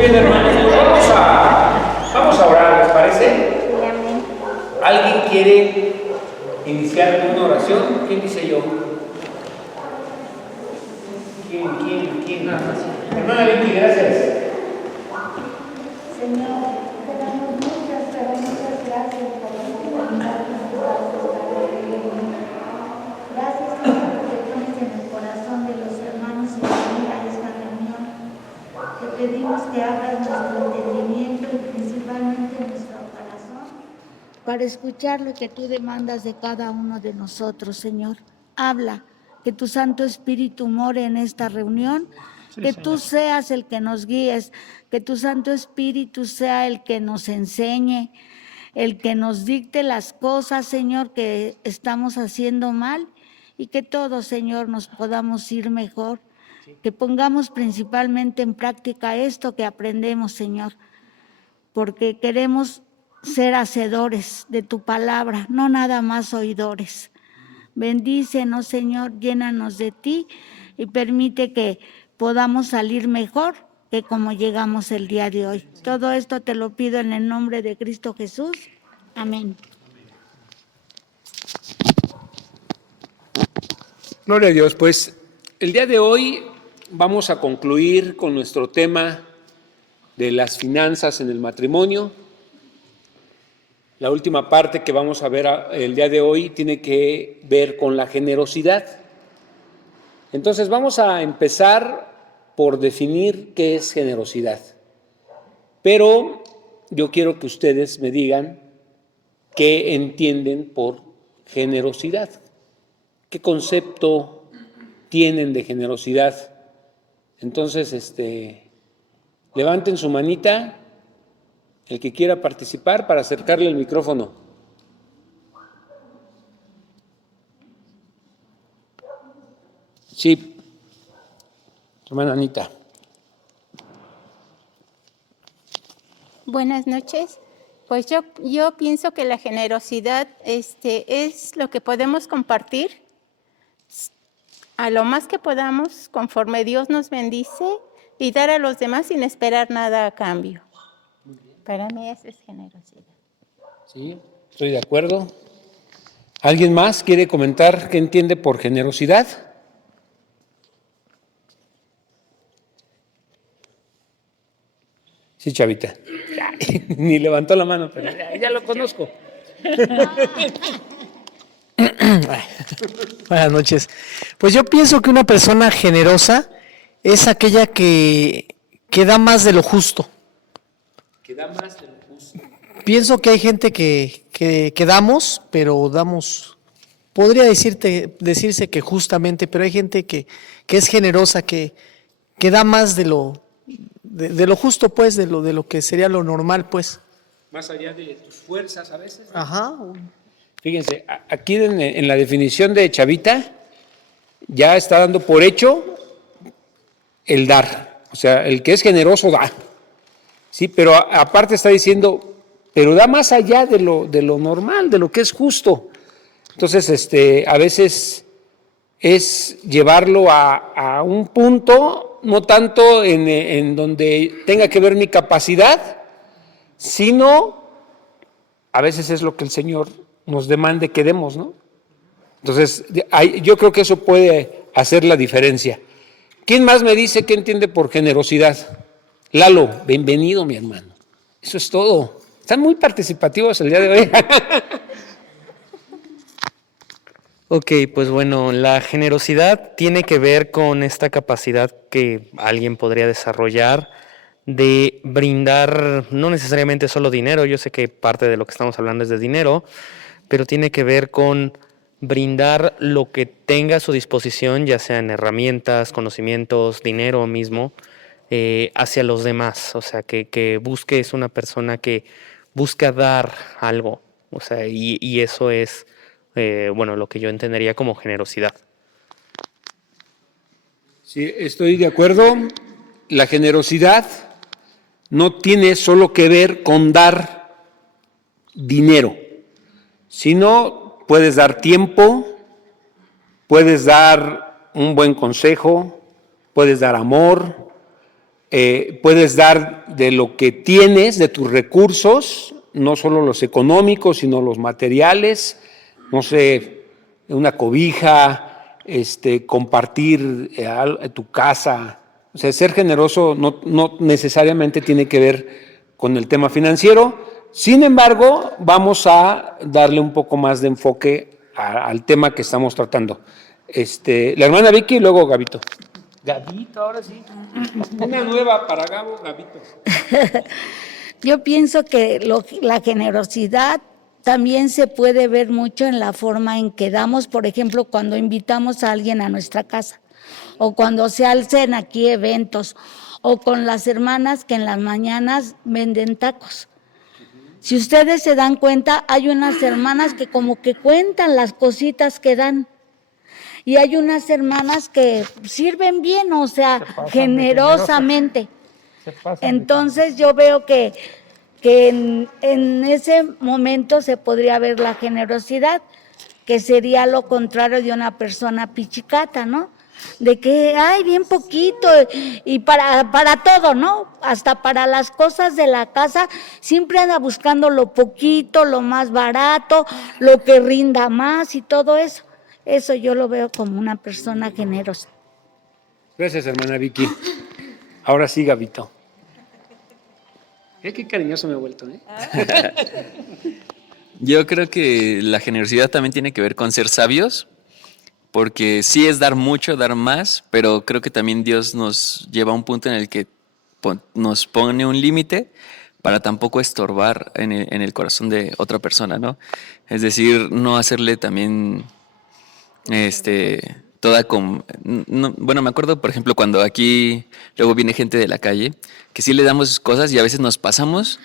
bien, hermanos, pues vamos a orar, ¿les parece? ¿Alguien quiere iniciar con una oración? ¿Quién dice yo? ¿Quién? Nada más. Hermana Vicky, gracias. Señor, te damos muchas gracias por la oportunidad que nos das de estar aquí. Gracias, Señor, porque pones en el corazón de los hermanos y venir a esta reunión. Te pedimos que abras nuestro entendimiento y principalmente nuestro corazón para escuchar lo que tú demandas de cada uno de nosotros, Señor. Habla, que tu Santo Espíritu more en esta reunión, que tú seas el que nos guíes, que tu Santo Espíritu sea el que nos enseñe, el que nos dicte las cosas, Señor, que estamos haciendo mal, y que todos, Señor, nos podamos ir mejor, que pongamos principalmente en práctica esto que aprendemos, Señor, porque queremos ser hacedores de tu palabra, no nada más oidores. Bendícenos, Señor, llénanos de ti y permite que podamos salir mejor que como llegamos el día de hoy. Todo esto te lo pido en el nombre de Cristo Jesús. Amén. Gloria a Dios. Pues el día de hoy vamos a concluir con nuestro tema de las finanzas en el matrimonio. La última parte que vamos a ver el día de hoy tiene que ver con la generosidad. Entonces vamos a empezar por definir qué es generosidad. Pero yo quiero que ustedes me digan qué entienden por generosidad. ¿Qué concepto tienen de generosidad? Entonces, levanten su manita, el que quiera participar, para acercarle el micrófono. Sí, hermana Anita. Buenas noches. Pues yo pienso que la generosidad es lo que podemos compartir a lo más que podamos, conforme Dios nos bendice, y dar a los demás sin esperar nada a cambio. Para mí esa es generosidad. Sí, estoy de acuerdo. ¿Alguien más quiere comentar qué entiende por generosidad? Sí, Chavita. Ni levantó la mano, pero ya lo conozco. Buenas noches. Pues yo pienso que una persona generosa es aquella que da más de lo justo. Que da más de lo justo. Pienso que hay gente que damos, pero damos, podría decirse que justamente, pero hay gente que es generosa, que da más de lo justo, pues, de lo que sería lo normal, pues. Más allá de tus fuerzas a veces. Ajá. Fíjense, aquí en la definición de Chavita ya está dando por hecho el dar. O sea, el que es generoso da. Sí, pero aparte está diciendo, pero da más allá de lo normal, de lo que es justo. Entonces, a veces es llevarlo a un punto, no tanto en donde tenga que ver mi capacidad, sino a veces es lo que el Señor nos demande que demos, ¿no? Entonces, yo creo que eso puede hacer la diferencia. ¿Quién más me dice qué entiende por generosidad? Lalo, bienvenido, mi hermano. Eso es todo. Están muy participativos el día de hoy. Ok, pues bueno, la generosidad tiene que ver con esta capacidad que alguien podría desarrollar de brindar no necesariamente solo dinero. Yo sé que parte de lo que estamos hablando es de dinero, pero tiene que ver con brindar lo que tenga a su disposición, ya sean herramientas, conocimientos, dinero mismo, hacia los demás. O sea, que busque, es una persona que busca dar algo. O sea, y eso es, lo que yo entendería como generosidad. Sí, estoy de acuerdo. La generosidad no tiene solo que ver con dar dinero, sino puedes dar tiempo, puedes dar un buen consejo, puedes dar amor, puedes dar de lo que tienes, de tus recursos, no solo los económicos, sino los materiales, no sé, una cobija, compartir tu casa. O sea, ser generoso no necesariamente tiene que ver con el tema financiero. Sin embargo, vamos a darle un poco más de enfoque al tema que estamos tratando. La hermana Vicky y luego Gabito. Gabito, ahora sí. Una nueva para Gabo, Gabito. Yo pienso que la generosidad también se puede ver mucho en la forma en que damos, por ejemplo, cuando invitamos a alguien a nuestra casa, o cuando se hacen aquí eventos, o con las hermanas que en las mañanas venden tacos. Si ustedes se dan cuenta, hay unas hermanas que como que cuentan las cositas que dan. Y hay unas hermanas que sirven bien, o sea, generosamente. Entonces yo veo que en ese momento se podría ver la generosidad, que sería lo contrario de una persona pichicata, ¿no? De que, ay, bien poquito, y para todo, ¿no? Hasta para las cosas de la casa, siempre anda buscando lo poquito, lo más barato, lo que rinda más y todo eso. Eso yo lo veo como una persona generosa. Gracias, hermana Vicky. Ahora sí, Gabito. Qué cariñoso me he vuelto, ¿eh? Yo creo que la generosidad también tiene que ver con ser sabios, porque sí es dar mucho, dar más, pero creo que también Dios nos lleva a un punto en el que nos pone un límite para tampoco estorbar en el corazón de otra persona, ¿no? Es decir, no hacerle también toda con... No, bueno, me acuerdo, por ejemplo, cuando aquí luego viene gente de la calle, que sí le damos cosas y a veces nos pasamos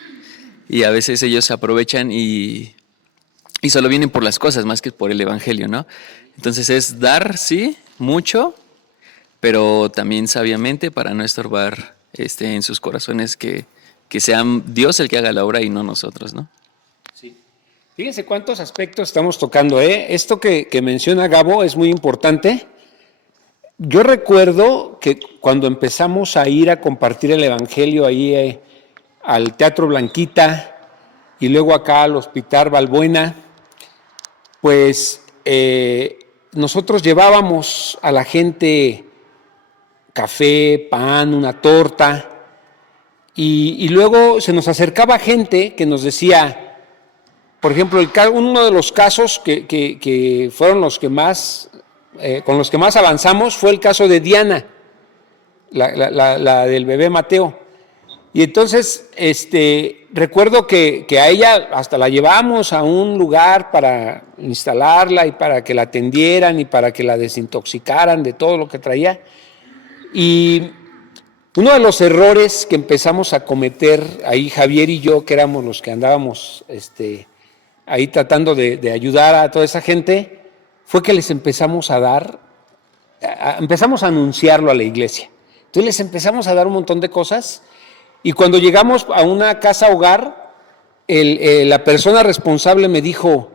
y a veces ellos se aprovechan y solo vienen por las cosas más que por el evangelio, ¿no? Entonces es dar, sí, mucho, pero también sabiamente para no estorbar en sus corazones que sea Dios el que haga la obra y no nosotros, ¿no? Sí. Fíjense cuántos aspectos estamos tocando, ¿eh? Esto que menciona Gabo es muy importante. Yo recuerdo que cuando empezamos a ir a compartir el evangelio ahí al Teatro Blanquita y luego acá al Hospital Balbuena, pues nosotros llevábamos a la gente café, pan, una torta, y luego se nos acercaba gente que nos decía, por ejemplo, uno de los casos que fueron los que más, con los que más avanzamos fue el caso de Diana, la del bebé Mateo. Y entonces, recuerdo que a ella hasta la llevamos a un lugar para instalarla y para que la atendieran y para que la desintoxicaran de todo lo que traía. Y uno de los errores que empezamos a cometer ahí, Javier y yo, que éramos los que andábamos ahí tratando de ayudar a toda esa gente, fue que les empezamos a dar, empezamos a anunciarlo a la iglesia. Entonces les empezamos a dar un montón de cosas. Y cuando llegamos a una casa hogar, la persona responsable me dijo,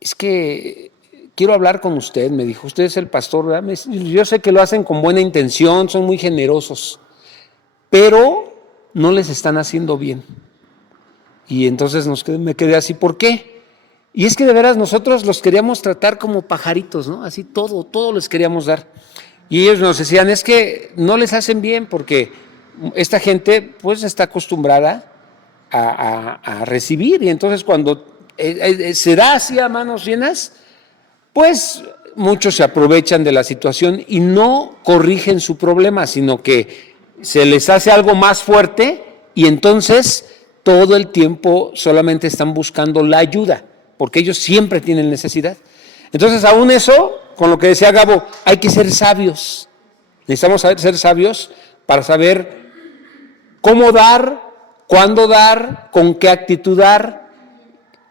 es que quiero hablar con usted, me dijo, usted es el pastor, ¿verdad? Yo sé que lo hacen con buena intención, son muy generosos, pero no les están haciendo bien. Y entonces me quedé así, ¿por qué? Y es que de veras nosotros los queríamos tratar como pajaritos, ¿no? Así todo les queríamos dar. Y ellos nos decían, es que no les hacen bien porque esta gente pues está acostumbrada a recibir, y entonces cuando se da así a manos llenas, pues muchos se aprovechan de la situación y no corrigen su problema, sino que se les hace algo más fuerte y entonces todo el tiempo solamente están buscando la ayuda, porque ellos siempre tienen necesidad. Entonces, aún eso, con lo que decía Gabo, hay que ser sabios. Necesitamos ser sabios para saber cómo dar, cuándo dar, con qué actitud dar,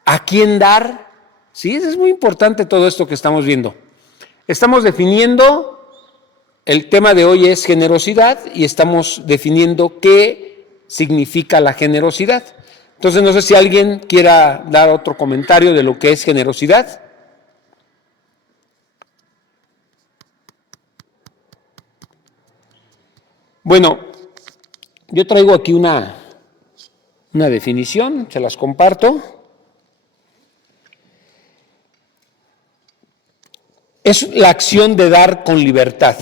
a quién dar. Sí, eso es muy importante todo esto que estamos viendo. Estamos definiendo, el tema de hoy es generosidad y estamos definiendo qué significa la generosidad. Entonces, no sé si alguien quiera dar otro comentario de lo que es generosidad. Bueno, Yo traigo aquí una definición, se las comparto. Es la acción de dar con libertad.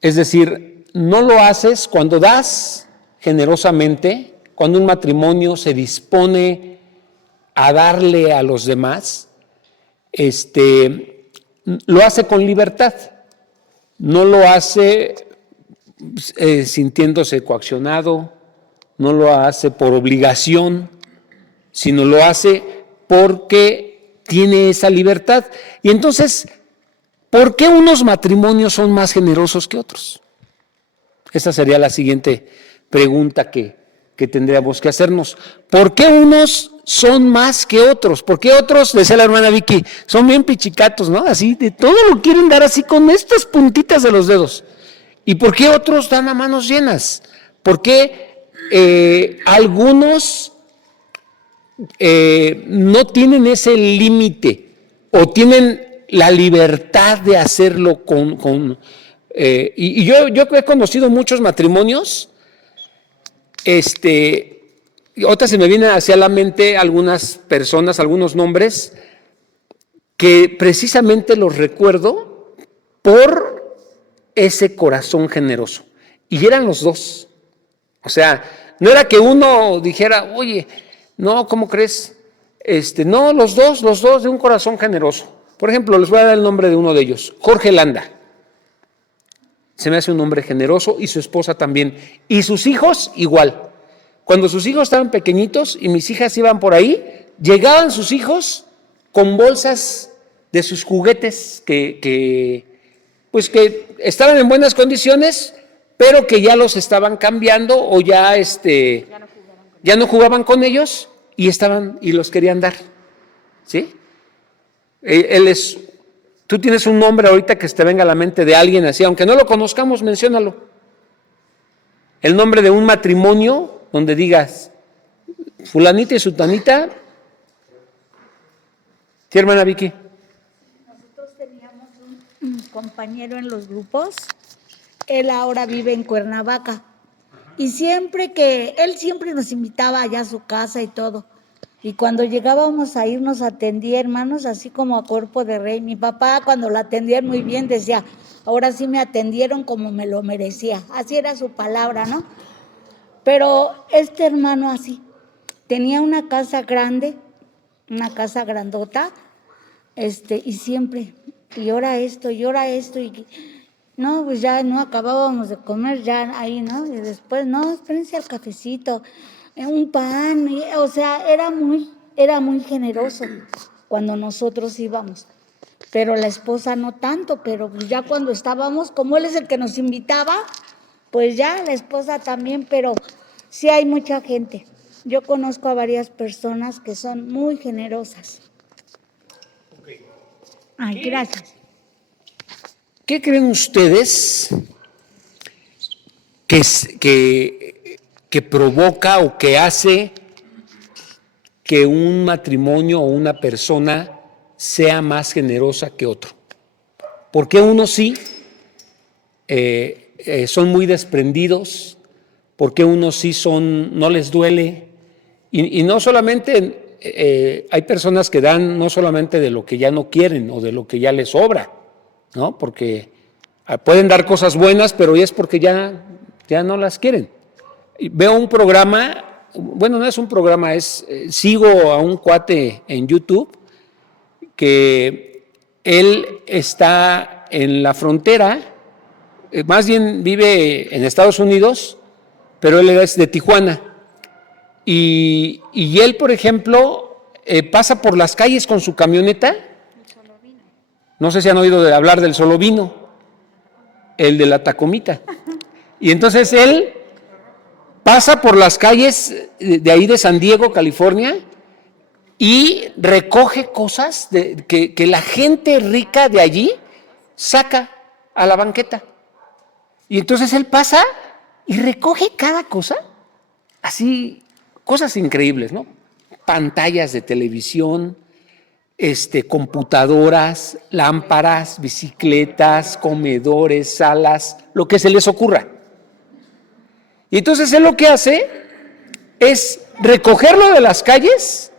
Es decir, no lo haces cuando das generosamente, cuando un matrimonio se dispone a darle a los demás, lo hace con libertad, no lo hace sintiéndose coaccionado, no lo hace por obligación, sino lo hace porque tiene esa libertad. Y entonces, ¿por qué unos matrimonios son más generosos que otros? Esa sería la siguiente pregunta que tendríamos que hacernos. ¿Por qué unos son más que otros? ¿Por qué otros, decía la hermana Vicky, son bien pichicatos, ¿no? Así, de todo lo quieren dar así con estas puntitas de los dedos. ¿Y por qué otros dan a manos llenas? ¿Por qué algunos no tienen ese límite o tienen la libertad de hacerlo y yo he conocido muchos matrimonios, otra se me vienen hacia la mente algunas personas, algunos nombres, que precisamente los recuerdo por ese corazón generoso. Y eran los dos. O sea, no era que uno dijera, oye, no, ¿cómo crees? No, los dos de un corazón generoso. Por ejemplo, les voy a dar el nombre de uno de ellos, Jorge Landa. Se me hace un hombre generoso y su esposa también. Y sus hijos igual. Cuando sus hijos estaban pequeñitos y mis hijas iban por ahí, llegaban sus hijos con bolsas de sus juguetes que estaban en buenas condiciones, pero que ya los estaban cambiando o ya no jugaban con ellos y los querían dar. ¿Sí? Tú tienes un nombre ahorita que se te venga a la mente de alguien así, aunque no lo conozcamos, menciónalo. El nombre de un matrimonio donde digas, fulanita y sutanita. ¿Sí, hermana Vicky? Nosotros teníamos un compañero en los grupos, él ahora vive en Cuernavaca, y él siempre nos invitaba allá a su casa y todo. Y cuando llegábamos a ir nos atendía, hermanos, así como a cuerpo de rey. Mi papá, cuando lo atendían muy bien, decía, ahora sí me atendieron como me lo merecía. Así era su palabra, ¿no? Pero este hermano así, tenía una casa grande, una casa grandota, y siempre, y ahora esto, y no, pues ya no acabábamos de comer, ya ahí, ¿no? Y después, no, espérense al cafecito, un pan, o sea, era muy generoso cuando nosotros íbamos, pero la esposa no tanto, pero pues ya cuando estábamos, como él es el que nos invitaba, pues ya la esposa también, pero sí hay mucha gente. Yo conozco a varias personas que son muy generosas. Ay, gracias. ¿Qué creen ustedes que provoca o que hace que un matrimonio o una persona sea más generosa que otro? ¿Por qué unos sí son muy desprendidos? ¿Por qué unos sí no les duele? Y no solamente, hay personas que dan no solamente de lo que ya no quieren o de lo que ya les sobra, ¿no? Porque pueden dar cosas buenas, pero es porque ya no las quieren. Veo un programa, bueno, no es un programa, sigo a un cuate en YouTube que él está en la frontera, más bien vive en Estados Unidos, pero él es de Tijuana. Y él, por ejemplo, pasa por las calles con su camioneta. No sé si han oído hablar del Solovino, el de la Tacomita. Y entonces él pasa por las calles de ahí de San Diego, California, y recoge cosas que la gente rica de allí saca a la banqueta. Y entonces él pasa y recoge cada cosa, así, cosas increíbles, ¿no? Pantallas de televisión, computadoras, lámparas, bicicletas, comedores, salas, lo que se les ocurra. Y entonces él lo que hace es recogerlo de las calles,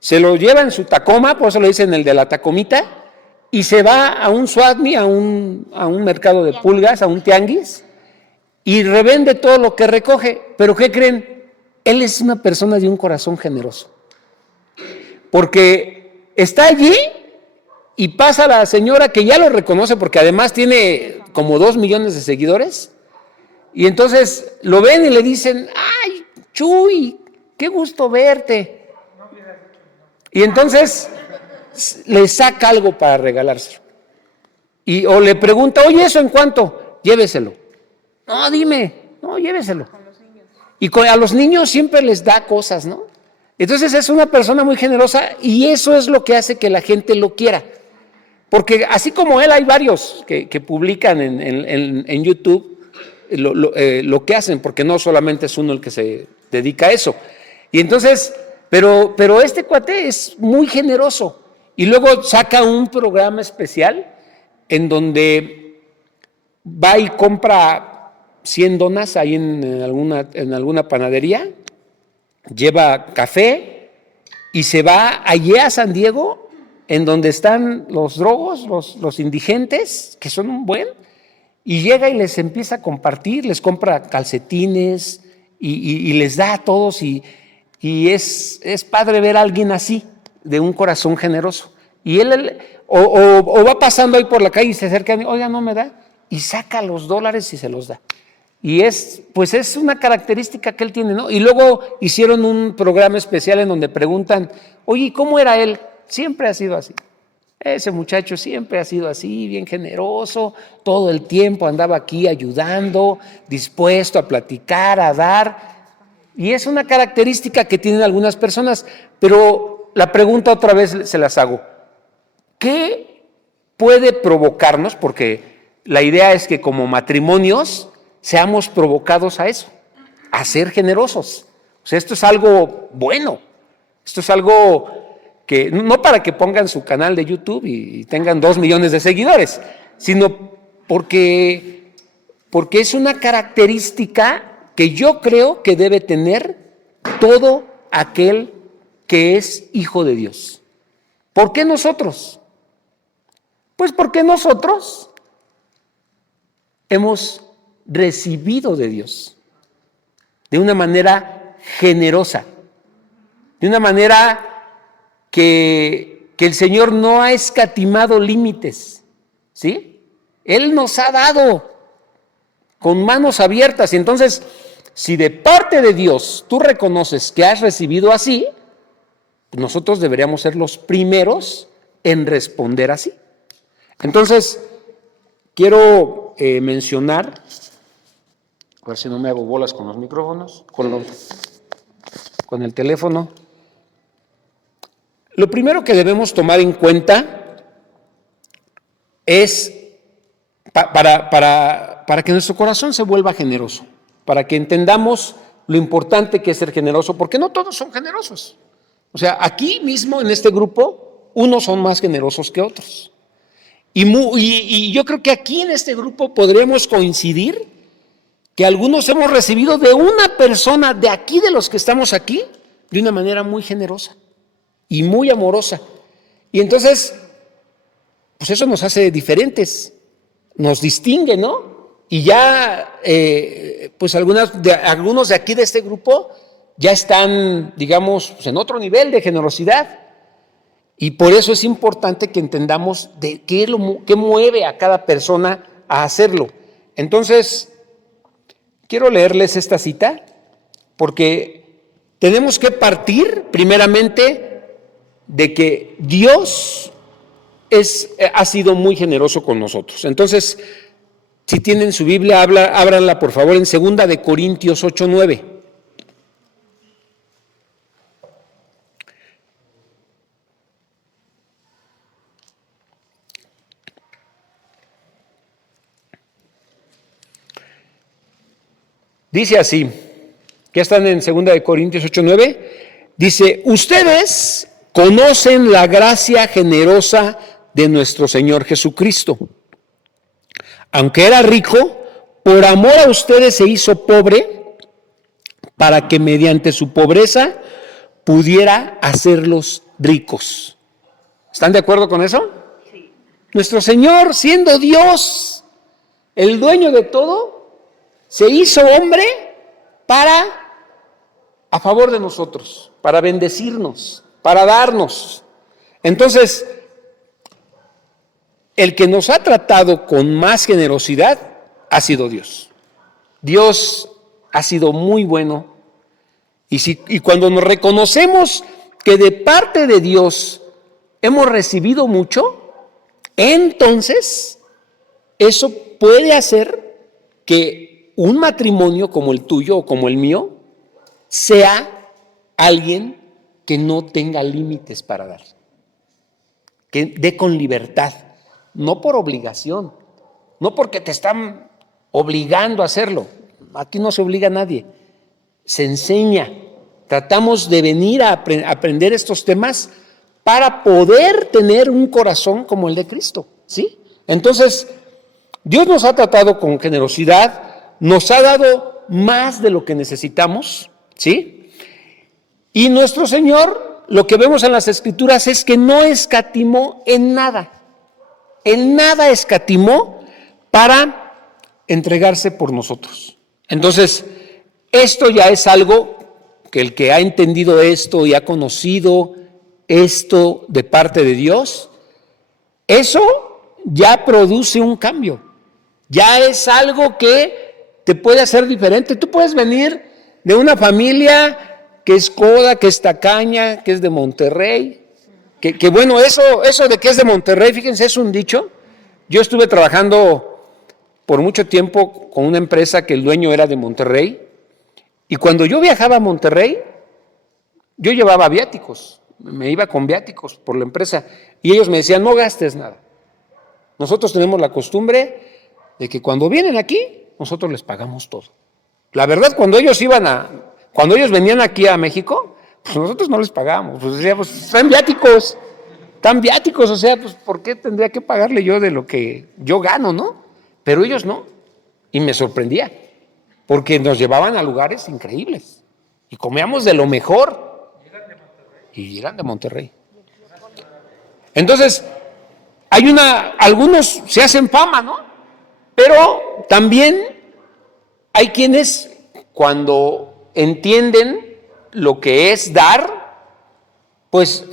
se lo lleva en su Tacoma, por eso lo dicen el de la Tacomita, y se va a un Swatmi, a un mercado de pulgas, a un tianguis, y revende todo lo que recoge. Pero ¿qué creen? Él es una persona de un corazón generoso. Porque está allí y pasa la señora que ya lo reconoce, porque además tiene como 2 millones de seguidores, y entonces lo ven y le dicen, ¡ay, Chuy, qué gusto verte! Y entonces le saca algo para regalárselo. O le pregunta, oye, ¿eso en cuánto? Lléveselo. No, dime, no, lléveselo. Y a los niños siempre les da cosas, ¿no? Entonces es una persona muy generosa y eso es lo que hace que la gente lo quiera. Porque así como él, hay varios que publican en YouTube lo que hacen, porque no solamente es uno el que se dedica a eso. Y entonces, pero este cuate es muy generoso. Y luego saca un programa especial en donde va y compra 100 donas ahí en alguna panadería, lleva café y se va allí a San Diego, en donde están los drogos, los indigentes, que son un buen, y llega y les empieza a compartir, les compra calcetines y les da a todos, y es padre ver a alguien así, de un corazón generoso. Y él o va pasando ahí por la calle y se acerca a mí, oiga, no me da, y saca los dólares y se los da. Y pues es una característica que él tiene, ¿no? Y luego hicieron un programa especial en donde preguntan, oye, ¿cómo era él? Siempre ha sido así. Ese muchacho siempre ha sido así, bien generoso, todo el tiempo andaba aquí ayudando, dispuesto a platicar, a dar. Y es una característica que tienen algunas personas, pero la pregunta otra vez se las hago. ¿Qué puede provocarnos? Porque la idea es que como matrimonios seamos provocados a eso, a ser generosos. O sea, esto es algo bueno, esto es algo que no para que pongan su canal de YouTube y tengan 2 millones de seguidores, sino porque es una característica que yo creo que debe tener todo aquel que es hijo de Dios. ¿Por qué nosotros? Pues porque nosotros hemos recibido de Dios de una manera generosa, de una manera que el Señor no ha escatimado límites, ¿sí? Él nos ha dado con manos abiertas. Y entonces, si de parte de Dios tú reconoces que has recibido así, nosotros deberíamos ser los primeros en responder así. Entonces, quiero mencionar, a ver si no me hago bolas con los micrófonos, con el teléfono. Lo primero que debemos tomar en cuenta es para que nuestro corazón se vuelva generoso, para que entendamos lo importante que es ser generoso, porque no todos son generosos. O sea, aquí mismo en este grupo, unos son más generosos que otros. Y yo creo que aquí en este grupo podremos coincidir que algunos hemos recibido de una persona de aquí, de los que estamos aquí, de una manera muy generosa y muy amorosa. Y entonces, pues eso nos hace diferentes, nos distingue, ¿no? Y ya, pues algunos de aquí de este grupo ya están, digamos, pues en otro nivel de generosidad. Y por eso es importante que entendamos de qué mueve a cada persona a hacerlo. Entonces, quiero leerles esta cita, porque tenemos que partir primeramente de que Dios ha sido muy generoso con nosotros. Entonces, si tienen su Biblia, ábranla por favor en 2 de Corintios 8:9. Dice así, ya están en 2 de Corintios 8:9, dice, ustedes conocen la gracia generosa de nuestro Señor Jesucristo. Aunque era rico, por amor a ustedes se hizo pobre para que mediante su pobreza pudiera hacerlos ricos. ¿Están de acuerdo con eso? Sí. Nuestro Señor, siendo Dios, el dueño de todo, se hizo hombre a favor de nosotros, para bendecirnos, para darnos. Entonces, el que nos ha tratado con más generosidad ha sido Dios. Dios ha sido muy bueno. Y cuando nos reconocemos que de parte de Dios hemos recibido mucho, entonces eso puede hacer que un matrimonio como el tuyo o como el mío sea alguien que no tenga límites para dar, que dé con libertad, no por obligación, no porque te están obligando a hacerlo. Aquí no se obliga a nadie, se enseña. Tratamos de venir a aprender estos temas para poder tener un corazón como el de Cristo, ¿sí? Entonces, Dios nos ha tratado con generosidad, nos ha dado más de lo que necesitamos, ¿sí? Y nuestro Señor, lo que vemos en las Escrituras es que no escatimó en nada escatimó para entregarse por nosotros. Entonces, esto ya es algo que el que ha entendido esto y ha conocido esto de parte de Dios, eso ya produce un cambio, ya es algo que te puede hacer diferente. Tú puedes venir de una familia que es coda, que es tacaña, que es de Monterrey, que bueno, eso de que es de Monterrey, fíjense, es un dicho. Yo estuve trabajando por mucho tiempo con una empresa que el dueño era de Monterrey, y cuando yo viajaba a Monterrey, yo llevaba viáticos, me iba con viáticos por la empresa, y ellos me decían, no gastes nada. Nosotros tenemos la costumbre de que cuando vienen aquí, nosotros les pagamos todo. La verdad, cuando ellos venían aquí a México, pues nosotros no les pagábamos, pues decíamos, están viáticos, o sea, pues ¿por qué tendría que pagarle yo de lo que yo gano, no? Pero ellos no, y me sorprendía, porque nos llevaban a lugares increíbles, y comíamos de lo mejor, y eran de Monterrey. Entonces, algunos se hacen fama, ¿no? Pero también hay quienes, cuando entienden lo que es dar, pues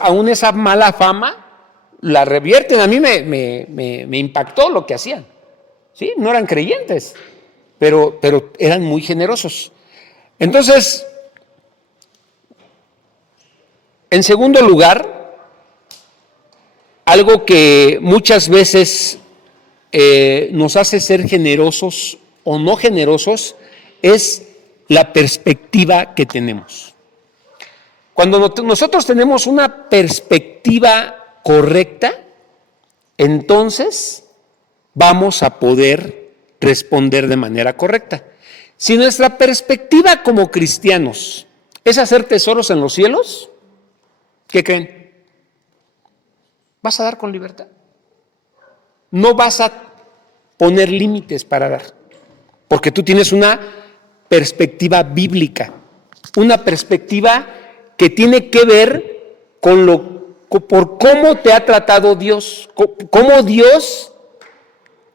aún esa mala fama la revierten. A mí me impactó lo que hacían, ¿sí? No eran creyentes, pero eran muy generosos. Entonces, en segundo lugar, algo que muchas veces nos hace ser generosos o no generosos es la perspectiva que tenemos. Cuando nosotros tenemos una perspectiva correcta, entonces vamos a poder responder de manera correcta. Si nuestra perspectiva como cristianos es hacer tesoros en los cielos, ¿qué creen? Vas a dar con libertad. No vas a poner límites para dar, porque tú tienes una perspectiva bíblica, una perspectiva que tiene que ver por cómo te ha tratado Dios, cómo Dios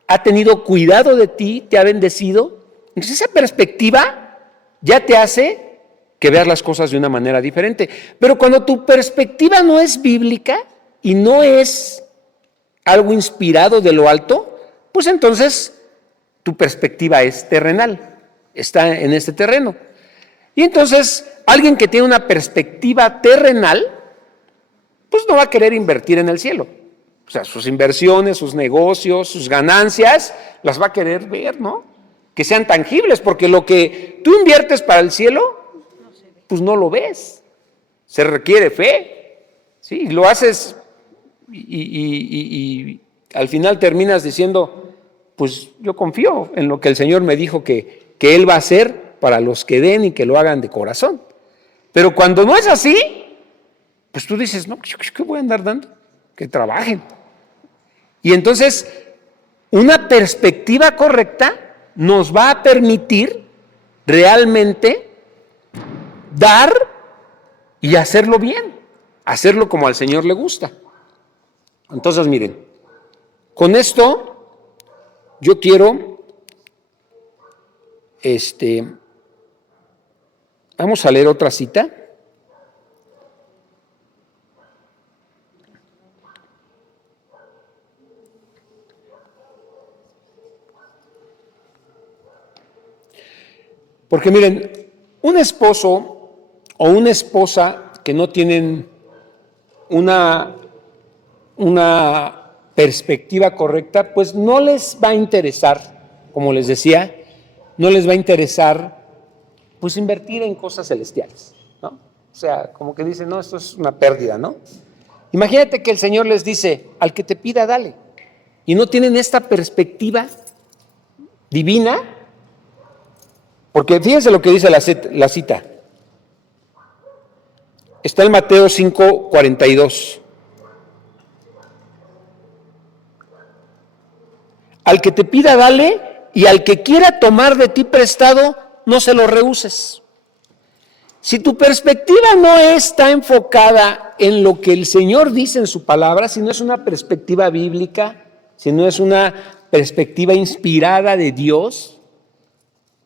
ha tenido cuidado de ti, te ha bendecido. Entonces esa perspectiva ya te hace que veas las cosas de una manera diferente. Pero cuando tu perspectiva no es bíblica y no es algo inspirado de lo alto, pues entonces tu perspectiva es terrenal, está en este terreno. Y entonces alguien que tiene una perspectiva terrenal, pues no va a querer invertir en el cielo. O sea, sus inversiones, sus negocios, sus ganancias, las va a querer ver, ¿no? Que sean tangibles, porque lo que tú inviertes para el cielo, pues no lo ves. Se requiere fe, ¿sí? Y lo haces y al final terminas diciendo, pues yo confío en lo que el Señor me dijo que Él va a hacer para los que den y que lo hagan de corazón. Pero cuando no es así, pues tú dices, no, ¿qué voy a andar dando? Que trabajen. Y entonces, una perspectiva correcta nos va a permitir realmente dar y hacerlo bien, hacerlo como al Señor le gusta. Entonces, miren, con esto yo quiero, vamos a leer otra cita. Porque miren, un esposo o una esposa que no tienen una perspectiva correcta, pues no les va a interesar, como les decía, no les va a interesar pues invertir en cosas celestiales, ¿no? O sea, como que dicen, no, esto es una pérdida, ¿no? Imagínate que el Señor les dice, al que te pida, dale. Y no tienen esta perspectiva divina, porque fíjense lo que dice la cita. Está en Mateo 5:42. Al que te pida, dale, y al que quiera tomar de ti prestado, no se lo rehuses. Si tu perspectiva no está enfocada en lo que el Señor dice en su palabra, si no es una perspectiva bíblica, si no es una perspectiva inspirada de Dios,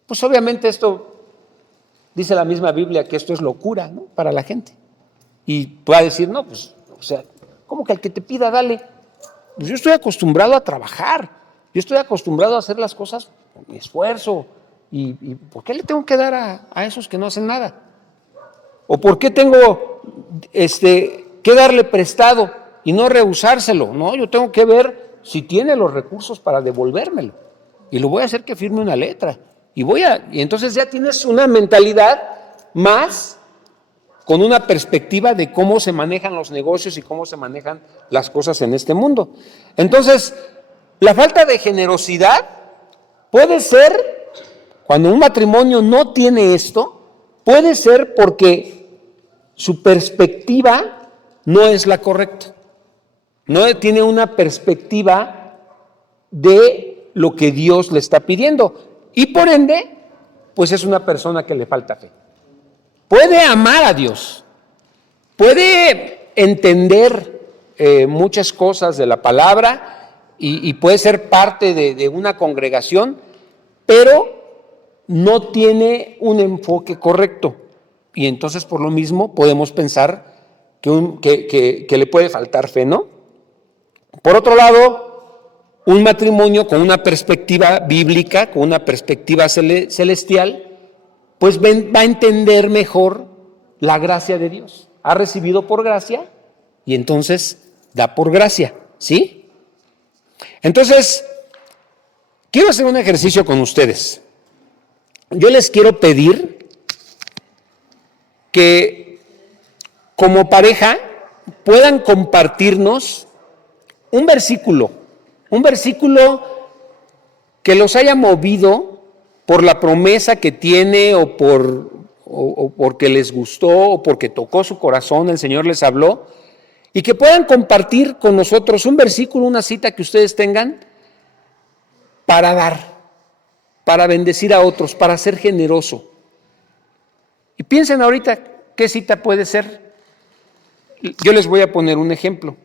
pues obviamente esto, dice la misma Biblia, que esto es locura, ¿no?, para la gente. Y tú vas a decir, no, pues, o sea, ¿cómo que al que te pida, dale? Pues yo estoy acostumbrado a trabajar, yo estoy acostumbrado a hacer las cosas con mi esfuerzo. ¿Y por qué le tengo que dar a esos que no hacen nada? ¿O por qué tengo que darle prestado y no rehusárselo? No, yo tengo que ver si tiene los recursos para devolvérmelo. Y lo voy a hacer que firme una letra. Y entonces ya tienes una mentalidad más con una perspectiva de cómo se manejan los negocios y cómo se manejan las cosas en este mundo. Entonces, la falta de generosidad puede ser, cuando un matrimonio no tiene esto, puede ser porque su perspectiva no es la correcta. No tiene una perspectiva de lo que Dios le está pidiendo. Y por ende, pues es una persona que le falta fe. Puede amar a Dios, puede entender muchas cosas de la palabra y puede ser parte de una congregación, pero no tiene un enfoque correcto. Y entonces, por lo mismo, podemos pensar que le puede faltar fe, ¿no? Por otro lado, un matrimonio con una perspectiva bíblica, con una perspectiva celestial, pues va a entender mejor la gracia de Dios. Ha recibido por gracia y entonces da por gracia, ¿sí? Entonces, quiero hacer un ejercicio con ustedes. Yo les quiero pedir que como pareja puedan compartirnos un versículo que los haya movido por la promesa que tiene o porque les gustó o porque tocó su corazón, el Señor les habló, y que puedan compartir con nosotros un versículo, una cita que ustedes tengan para dar, para bendecir a otros, para ser generoso. Y piensen ahorita qué cita puede ser. Yo les voy a poner un ejemplo.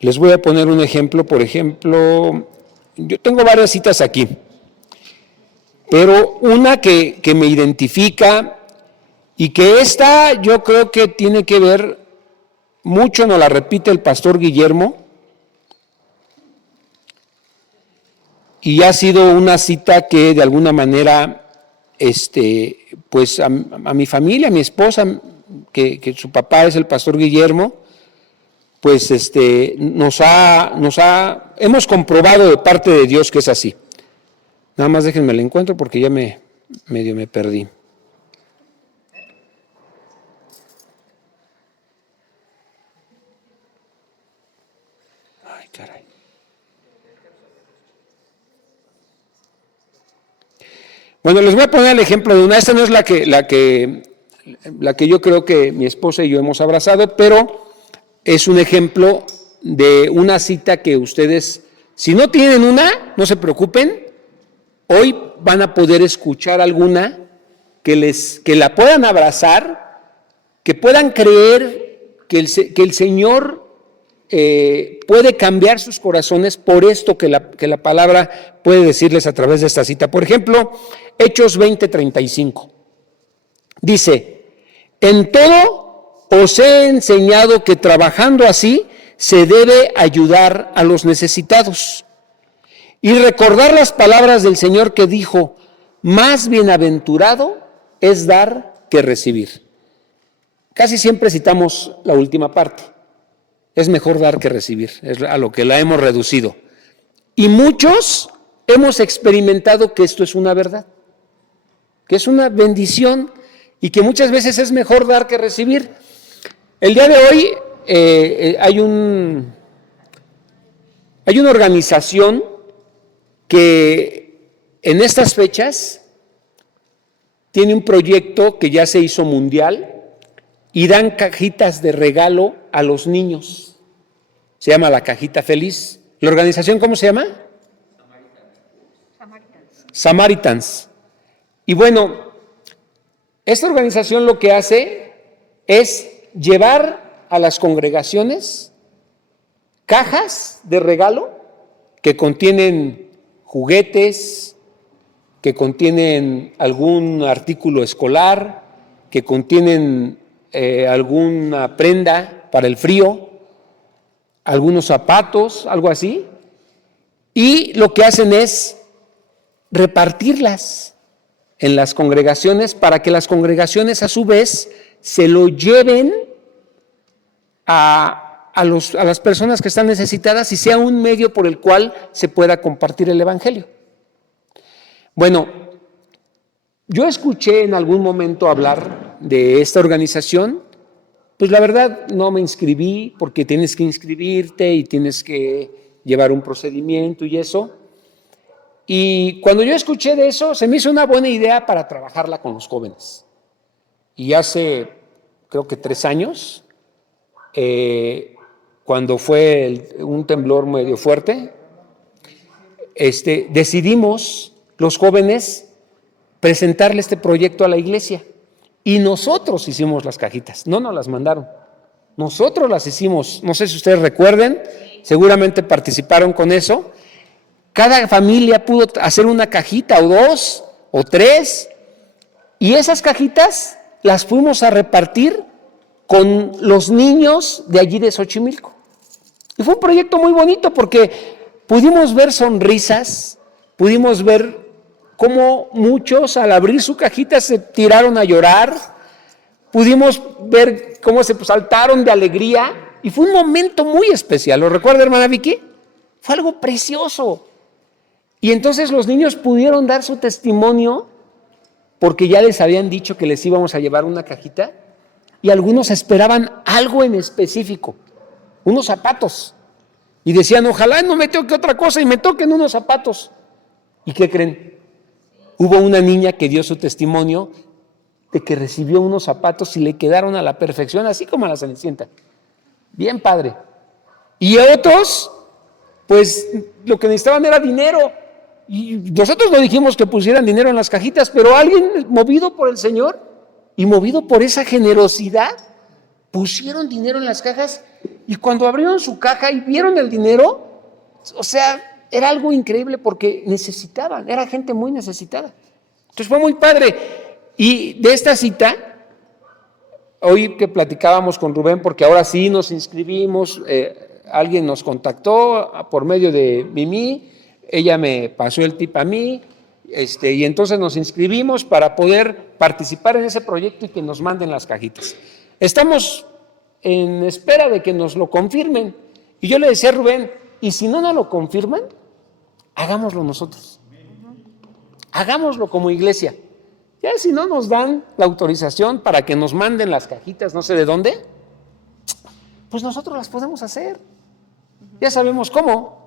Les voy a poner un ejemplo, por ejemplo, yo tengo varias citas aquí, pero una que me identifica y que esta yo creo que tiene que ver mucho, nos la repite el pastor Guillermo, y ha sido una cita que de alguna manera, pues a mi familia, a mi esposa, que su papá es el pastor Guillermo, pues hemos comprobado de parte de Dios que es así. Nada más déjenme la encuentro porque ya medio me perdí. Ay, caray. Bueno, les voy a poner el ejemplo de una. Esta no es la que yo creo que mi esposa y yo hemos abrazado, pero es un ejemplo de una cita que ustedes, si no tienen una, no se preocupen, hoy van a poder escuchar alguna que la puedan abrazar, que puedan creer que el Señor puede cambiar sus corazones por esto que la palabra puede decirles a través de esta cita. Por ejemplo, Hechos 20:35. Dice, en todo os he enseñado que trabajando así se debe ayudar a los necesitados. Y recordar las palabras del Señor que dijo, más bienaventurado es dar que recibir. Casi siempre citamos la última parte. Es mejor dar que recibir, es a lo que la hemos reducido. Y muchos hemos experimentado que esto es una verdad, que es una bendición y que muchas veces es mejor dar que recibir. El día de hoy hay una organización que en estas fechas tiene un proyecto que ya se hizo mundial y dan cajitas de regalo a los niños. Se llama La Cajita Feliz. ¿La organización cómo se llama? Samaritans. Y bueno, esta organización lo que hace es llevar a las congregaciones cajas de regalo que contienen juguetes, que contienen algún artículo escolar, que contienen alguna prenda para el frío, algunos zapatos, algo así, y lo que hacen es repartirlas en las congregaciones para que las congregaciones a su vez se lo lleven a las personas que están necesitadas y sea un medio por el cual se pueda compartir el Evangelio. Bueno, yo escuché en algún momento hablar de esta organización, pues la verdad no me inscribí porque tienes que inscribirte y tienes que llevar un procedimiento y eso. Y cuando yo escuché de eso, se me hizo una buena idea para trabajarla con los jóvenes. Y hace, creo que 3 años, cuando fue un temblor medio fuerte, decidimos los jóvenes presentarle este proyecto a la iglesia. Y nosotros hicimos las cajitas, no nos las mandaron. Nosotros las hicimos, no sé si ustedes recuerden, seguramente participaron con eso. Cada familia pudo hacer una cajita o 2 o 3 y esas cajitas las fuimos a repartir con los niños de allí de Xochimilco. Y fue un proyecto muy bonito porque pudimos ver sonrisas, pudimos ver cómo muchos al abrir su cajita se tiraron a llorar, pudimos ver cómo se saltaron de alegría y fue un momento muy especial. ¿Lo recuerda, hermana Vicky? Fue algo precioso. Y entonces los niños pudieron dar su testimonio porque ya les habían dicho que les íbamos a llevar una cajita y algunos esperaban algo en específico, unos zapatos. Y decían, ojalá no me toque otra cosa y me toquen unos zapatos. ¿Y qué creen? Hubo una niña que dio su testimonio de que recibió unos zapatos y le quedaron a la perfección, así como a la Cenicienta. Bien padre. Y otros, pues lo que necesitaban era dinero. Y nosotros no dijimos que pusieran dinero en las cajitas, pero alguien movido por el Señor y movido por esa generosidad, pusieron dinero en las cajas y cuando abrieron su caja y vieron el dinero, o sea, era algo increíble porque necesitaban, era gente muy necesitada. Entonces fue muy padre. Y de esta cita, hoy que platicábamos con Rubén, porque ahora sí nos inscribimos, alguien nos contactó por medio de Mimi, ella me pasó el tip a mí, y entonces nos inscribimos para poder participar en ese proyecto y que nos manden las cajitas. Estamos en espera de que nos lo confirmen. Y yo le decía a Rubén, y si no nos lo confirman, hagámoslo nosotros. Hagámoslo como iglesia. Ya si no nos dan la autorización para que nos manden las cajitas, no sé de dónde, pues nosotros las podemos hacer. Ya sabemos cómo.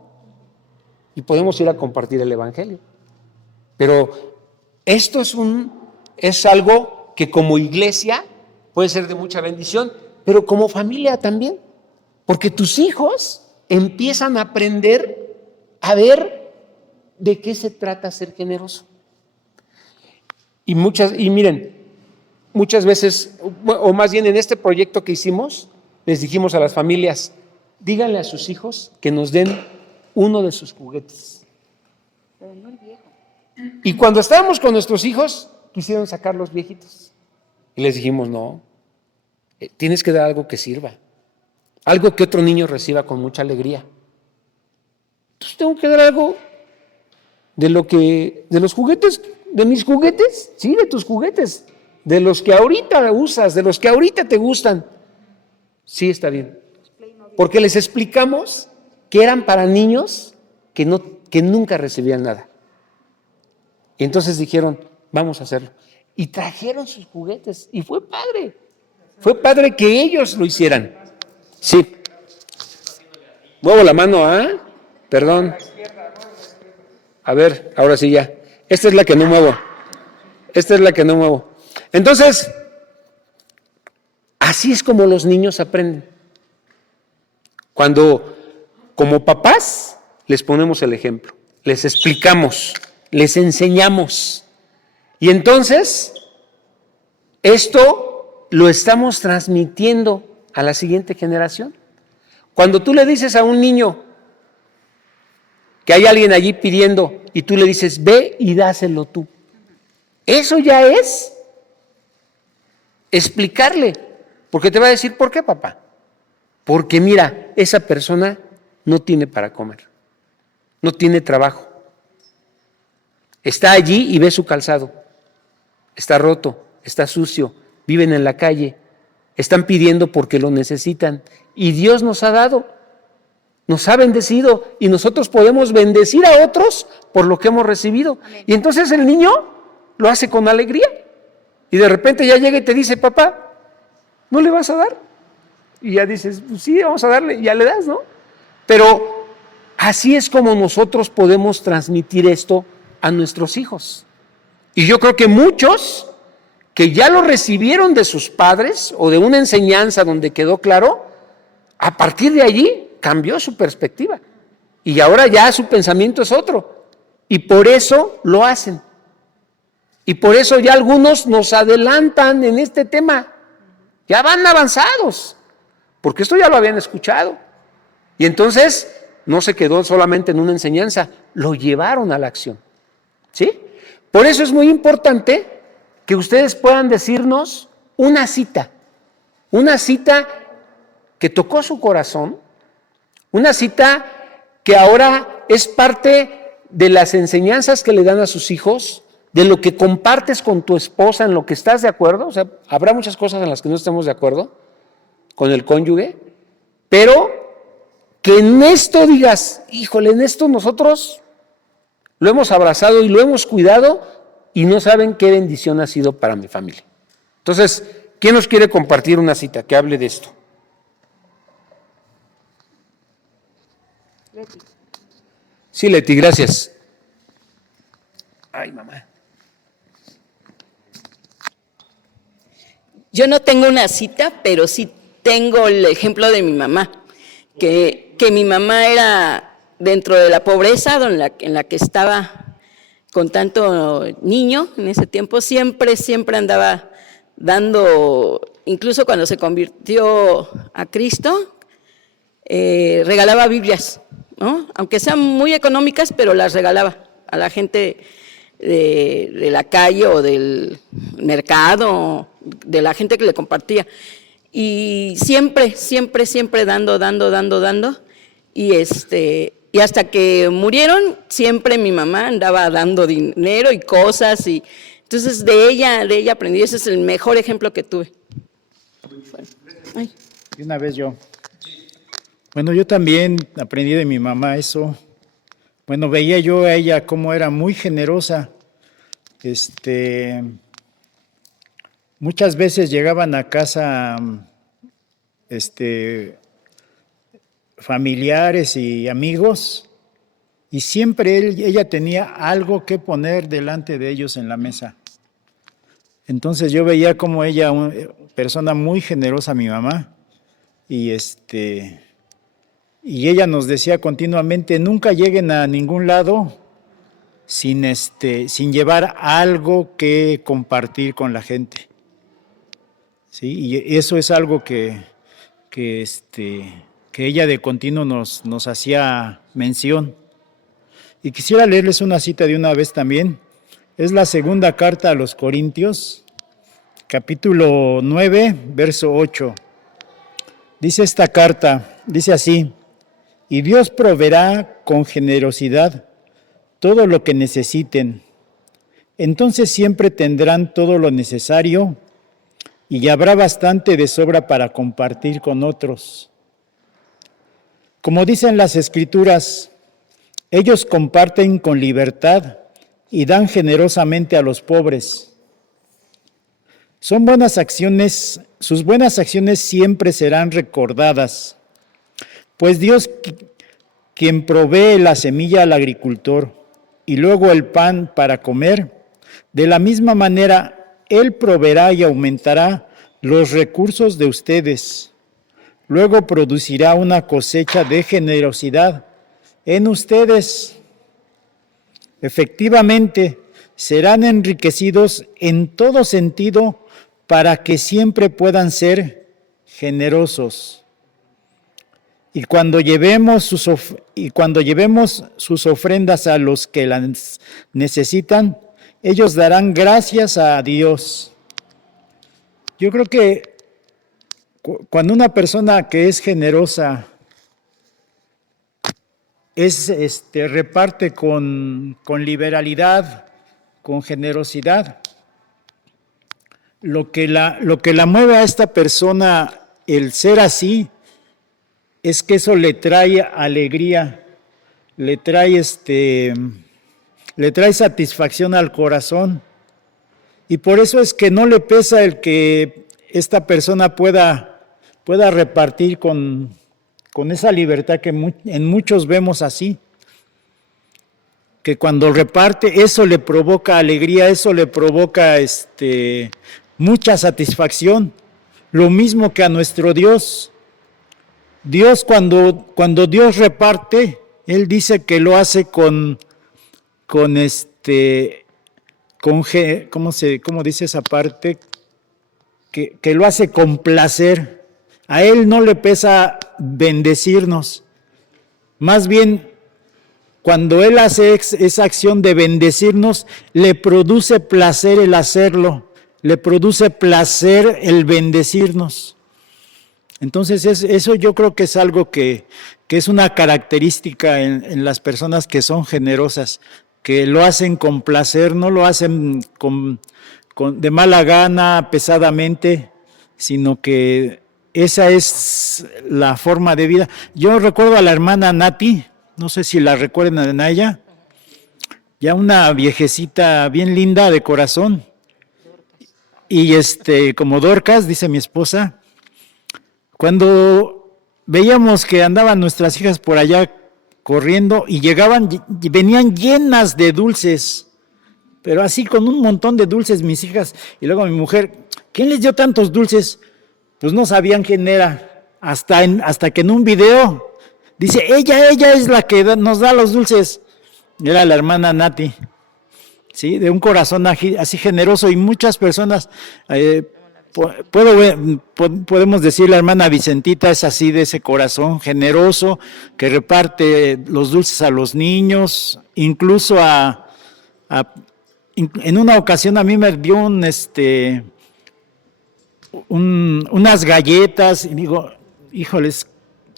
Y podemos ir a compartir el Evangelio. Pero esto es algo que como iglesia puede ser de mucha bendición, pero como familia también. Porque tus hijos empiezan a aprender a ver de qué se trata ser generoso. Y miren, muchas veces, o más bien en este proyecto que hicimos, les dijimos a las familias, díganle a sus hijos que nos den uno de sus juguetes. Y cuando estábamos con nuestros hijos, quisieron sacar los viejitos. Y les dijimos, no, tienes que dar algo que sirva, algo que otro niño reciba con mucha alegría. Entonces tengo que dar algo de los juguetes, de mis juguetes, sí, de tus juguetes, de los que ahorita usas, de los que ahorita te gustan. Sí, está bien. Porque les explicamos que eran para niños que nunca recibían nada. Y entonces dijeron, vamos a hacerlo. Y trajeron sus juguetes. Y fue padre. Fue padre que ellos lo hicieran. Sí. Muevo la mano, Perdón. A ver, ahora sí ya. Esta es la que no muevo. Esta es la que no muevo. Entonces, así es como los niños aprenden. Cuando, como papás, les ponemos el ejemplo, les explicamos, les enseñamos. Y entonces, esto lo estamos transmitiendo a la siguiente generación. Cuando tú le dices a un niño que hay alguien allí pidiendo y tú le dices, ve y dáselo tú. Eso ya es explicarle, porque te va a decir, ¿por qué, papá? Porque mira, esa persona no tiene para comer, no tiene trabajo. Está allí y ve su calzado, está roto, está sucio, viven en la calle, están pidiendo porque lo necesitan y Dios nos ha dado, nos ha bendecido y nosotros podemos bendecir a otros por lo que hemos recibido. Y entonces el niño lo hace con alegría y de repente ya llega y te dice, papá, ¿no le vas a dar? Y ya dices, pues sí, vamos a darle, y ya le das, ¿no? Pero así es como nosotros podemos transmitir esto a nuestros hijos. Y yo creo que muchos que ya lo recibieron de sus padres o de una enseñanza donde quedó claro, a partir de allí cambió su perspectiva. Y ahora ya su pensamiento es otro. Y por eso lo hacen. Y por eso ya algunos nos adelantan en este tema. Ya van avanzados. Porque esto ya lo habían escuchado. Y entonces no se quedó solamente en una enseñanza, lo llevaron a la acción. ¿Sí? Por eso es muy importante que ustedes puedan decirnos una cita que tocó su corazón, una cita que ahora es parte de las enseñanzas que le dan a sus hijos, de lo que compartes con tu esposa, en lo que estás de acuerdo. O sea, habrá muchas cosas en las que no estemos de acuerdo con el cónyuge, pero que en esto digas, híjole, en esto nosotros lo hemos abrazado y lo hemos cuidado y no saben qué bendición ha sido para mi familia. Entonces, ¿quién nos quiere compartir una cita que hable de esto? Leti. Sí, Leti, gracias. Ay, mamá. Yo no tengo una cita, pero sí tengo el ejemplo de mi mamá, que mi mamá era dentro de la pobreza en la que estaba con tanto niño en ese tiempo, siempre andaba dando, incluso cuando se convirtió a Cristo, regalaba Biblias, ¿no? Aunque sean muy económicas, pero las regalaba a la gente de la calle o del mercado, de la gente que le compartía. Y siempre dando. Y hasta que murieron, siempre mi mamá andaba dando dinero y cosas. Y entonces de ella aprendí. Ese es el mejor ejemplo que tuve. Ay. Y una vez yo también aprendí de mi mamá eso. Bueno, veía yo a ella cómo era muy generosa. Muchas veces llegaban a casa familiares y amigos y siempre ella tenía algo que poner delante de ellos en la mesa. Entonces yo veía como ella, una persona muy generosa, mi mamá, y y ella nos decía continuamente, nunca lleguen a ningún lado sin llevar algo que compartir con la gente. ¿Sí? Y eso es algo que ella de continuo nos hacía mención. Y quisiera leerles una cita de una vez también. Es la segunda carta a los Corintios, capítulo 9, verso 8. Dice esta carta, dice así: y Dios proveerá con generosidad todo lo que necesiten. Entonces siempre tendrán todo lo necesario y habrá bastante de sobra para compartir con otros. Como dicen las Escrituras, ellos comparten con libertad y dan generosamente a los pobres. Sus buenas acciones siempre serán recordadas, pues Dios, quien provee la semilla al agricultor y luego el pan para comer, de la misma manera Él proveerá y aumentará los recursos de ustedes. Luego producirá una cosecha de generosidad en ustedes. Efectivamente, serán enriquecidos en todo sentido para que siempre puedan ser generosos. Y cuando llevemos sus ofrendas a los que las necesitan, ellos darán gracias a Dios. Yo creo que cuando una persona que es generosa reparte con liberalidad, con generosidad, lo que la mueve a esta persona, el ser así, es que eso le trae alegría, le trae satisfacción al corazón. Y por eso es que no le pesa el que esta persona pueda repartir con esa libertad que en muchos vemos así. Que cuando reparte, eso le provoca alegría, eso le provoca mucha satisfacción. Lo mismo que a nuestro Dios. Dios cuando Dios reparte, Él dice que lo hace ¿cómo dice esa parte? Que lo hace con placer. A Él no le pesa bendecirnos. Más bien, cuando Él hace esa acción de bendecirnos, le produce placer el hacerlo, le produce placer el bendecirnos. Entonces, eso yo creo que es algo que es una característica en las personas que son generosas, que lo hacen con placer, no lo hacen de mala gana, pesadamente, sino que esa es la forma de vida. Yo recuerdo a la hermana Nati, no sé si la recuerdan a ella, ya una viejecita bien linda de corazón, y como Dorcas, dice mi esposa, cuando veíamos que andaban nuestras hijas por allá corriendo y venían llenas de dulces, pero así con un montón de dulces mis hijas, y luego mi mujer, ¿quién les dio tantos dulces? Pues no sabían quién era, hasta que en un video dice, ella es la que nos da los dulces. Era la hermana Nati, ¿sí? De un corazón así generoso, y muchas personas, podemos decir la hermana Vicentita es así, de ese corazón generoso, que reparte los dulces a los niños, incluso en una ocasión a mí me dio unas galletas, y digo, híjoles,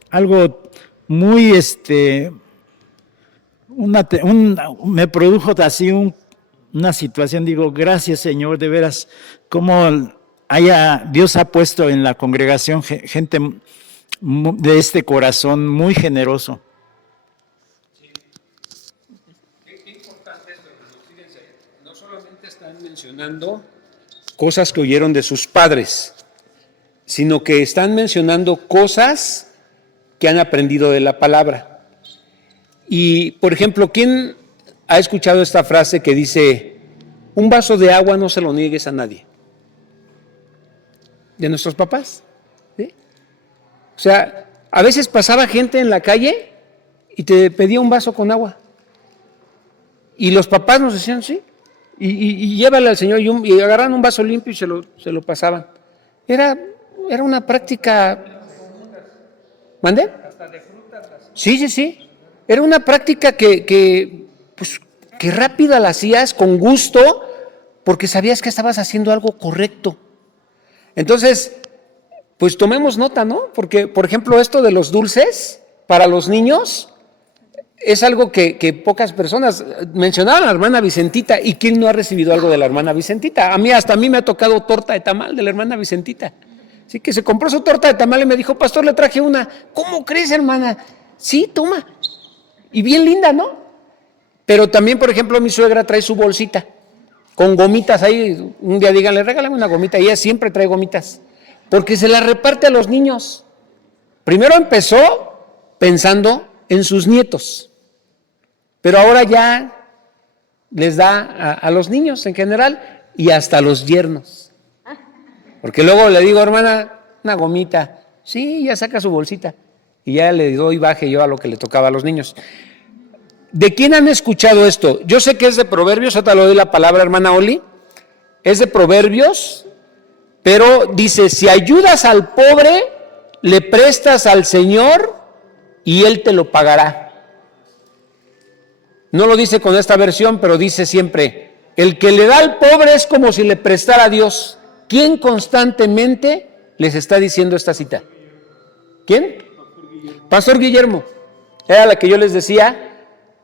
algo muy, me produjo así una situación, digo, gracias Señor, de veras, como Dios ha puesto en la congregación gente de este corazón muy generoso. Qué importante esto, hermano. Fíjense, no solamente están mencionando cosas que oyeron de sus padres, sino que están mencionando cosas que han aprendido de la palabra. Y, por ejemplo, ¿quién ha escuchado esta frase que dice, un vaso de agua no se lo niegues a nadie? De nuestros papás, ¿sí? O sea, A veces pasaba gente en la calle y te pedía un vaso con agua. Y los papás nos decían, sí, y llévale al Señor, y agarraban un vaso limpio y se lo pasaban. Era una práctica... ¿Mande? Sí. Era una práctica que rápida la hacías, con gusto, porque sabías que estabas haciendo algo correcto. Entonces, pues tomemos nota, ¿no? Porque, por ejemplo, esto de los dulces para los niños es algo que pocas personas mencionaban a la hermana Vicentita. ¿Y quién no ha recibido algo de la hermana Vicentita? Hasta a mí me ha tocado torta de tamal de la hermana Vicentita. Así que se compró su torta de tamal y me dijo, pastor, le traje una. ¿Cómo crees, hermana? Sí, toma. Y bien linda, ¿no? Pero también, por ejemplo, mi suegra trae su bolsita con gomitas ahí. Un día díganle, regálame una gomita. Y ella siempre trae gomitas, porque se las reparte a los niños. Primero empezó pensando en sus nietos, pero ahora ya les da a los niños en general y hasta a los yernos. Porque luego le digo, hermana, una gomita. Sí, ya saca su bolsita. Y ya le doy baje yo a lo que le tocaba a los niños. ¿De quién han escuchado esto? Yo sé que es de Proverbios, ahorita le doy la palabra, hermana Oli. Es de Proverbios, pero dice, si ayudas al pobre, le prestas al Señor y Él te lo pagará. No lo dice con esta versión, pero dice siempre, el que le da al pobre es como si le prestara a Dios. ¿Quién constantemente les está diciendo esta cita? ¿Quién? Pastor Guillermo. Era la que yo les decía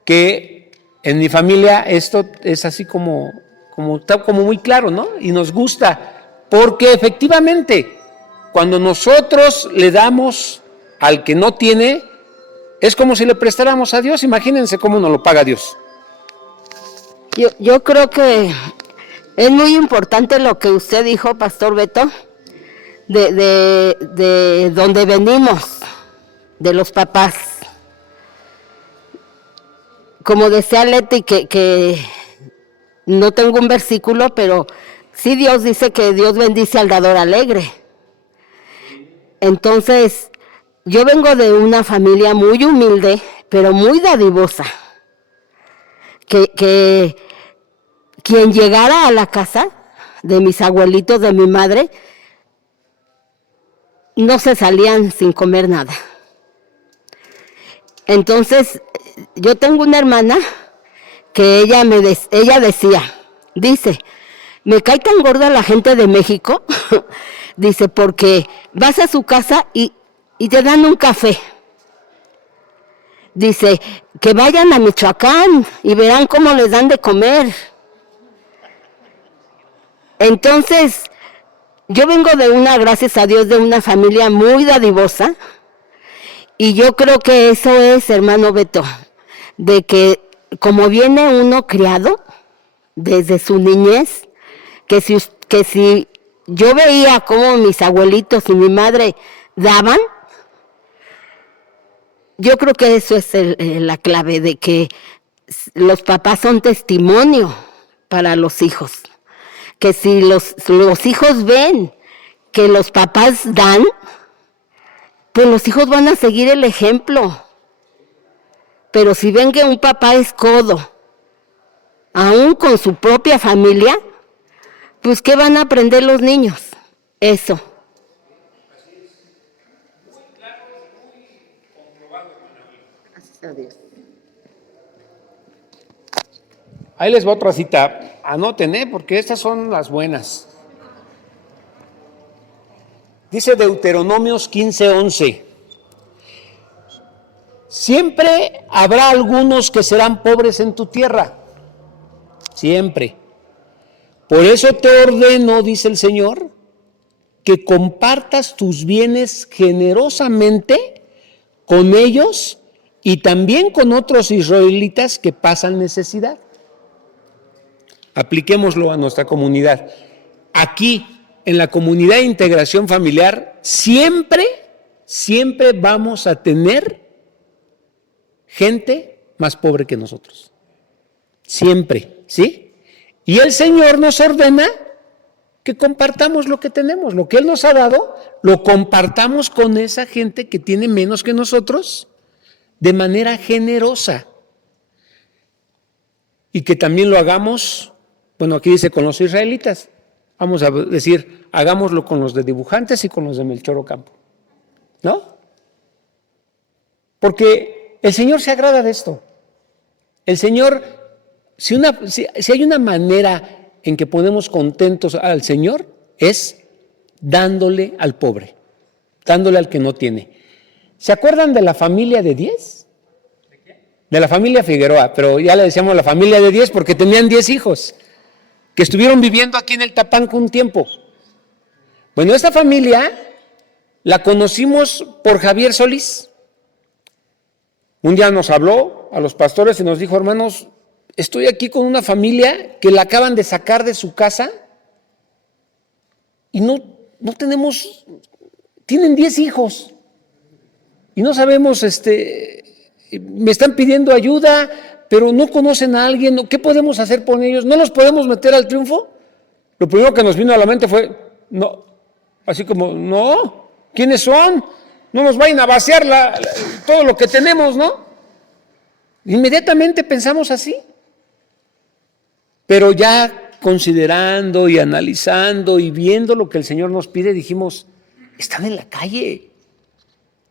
que en mi familia esto es así como muy claro, ¿no? Y nos gusta, porque efectivamente, cuando nosotros le damos al que no tiene, es como si le prestáramos a Dios. Imagínense cómo nos lo paga Dios. Yo creo que es muy importante lo que usted dijo, Pastor Beto, de donde venimos, de los papás. Como decía Leti, que no tengo un versículo, pero sí Dios dice que Dios bendice al dador alegre. Entonces, yo vengo de una familia muy humilde, pero muy dadivosa. Que quien llegara a la casa de mis abuelitos, de mi madre, no se salían sin comer nada. Entonces, yo tengo una hermana que ella dice, me cae tan gorda la gente de México, dice, porque vas a su casa y te dan un café. Dice, que vayan a Michoacán y verán cómo les dan de comer. Entonces, yo vengo gracias a Dios, de una familia muy dadivosa, y yo creo que eso es, hermano Beto, de que como viene uno criado desde su niñez, que si yo veía cómo mis abuelitos y mi madre daban, yo creo que eso es la clave, de que los papás son testimonio para los hijos. Que si los hijos ven que los papás dan, pues los hijos van a seguir el ejemplo. Pero si ven que un papá es codo, aún con su propia familia, pues ¿qué van a aprender los niños? Eso. Ahí les va otra cita. Anoten, porque estas son las buenas. Dice Deuteronomios 15:11. Siempre habrá algunos que serán pobres en tu tierra. Siempre. Por eso te ordeno, dice el Señor, que compartas tus bienes generosamente con ellos y también con otros israelitas que pasan necesidad. Apliquémoslo a nuestra comunidad. Aquí, en la comunidad de integración familiar, siempre vamos a tener gente más pobre que nosotros. Siempre, ¿sí? Y el Señor nos ordena que compartamos lo que tenemos, lo que Él nos ha dado, lo compartamos con esa gente que tiene menos que nosotros de manera generosa. Y que también lo hagamos, bueno, aquí dice con los israelitas, vamos a decir, hagámoslo con los de dibujantes y con los de Melchor Ocampo, ¿no? Porque el Señor se agrada de esto. El Señor, si hay una manera en que ponemos contentos al Señor, es dándole al pobre, dándole al que no tiene. ¿Se acuerdan de la familia de 10? De la familia Figueroa, pero ya le decíamos la familia de 10 porque tenían 10 hijos que estuvieron viviendo aquí en el Tapanco un tiempo. Bueno, esta familia la conocimos por Javier Solís. Un día nos habló a los pastores y nos dijo, hermanos, estoy aquí con una familia que la acaban de sacar de su casa y no tenemos, tienen 10 hijos y no sabemos, me están pidiendo ayuda, pero no conocen a alguien, ¿qué podemos hacer por ellos? ¿No los podemos meter al triunfo? Lo primero que nos vino a la mente fue, no, así como, no, ¿quiénes son? No nos vayan a vaciar todo lo que tenemos, ¿no? Inmediatamente pensamos así. Pero ya considerando y analizando y viendo lo que el Señor nos pide, dijimos, están en la calle.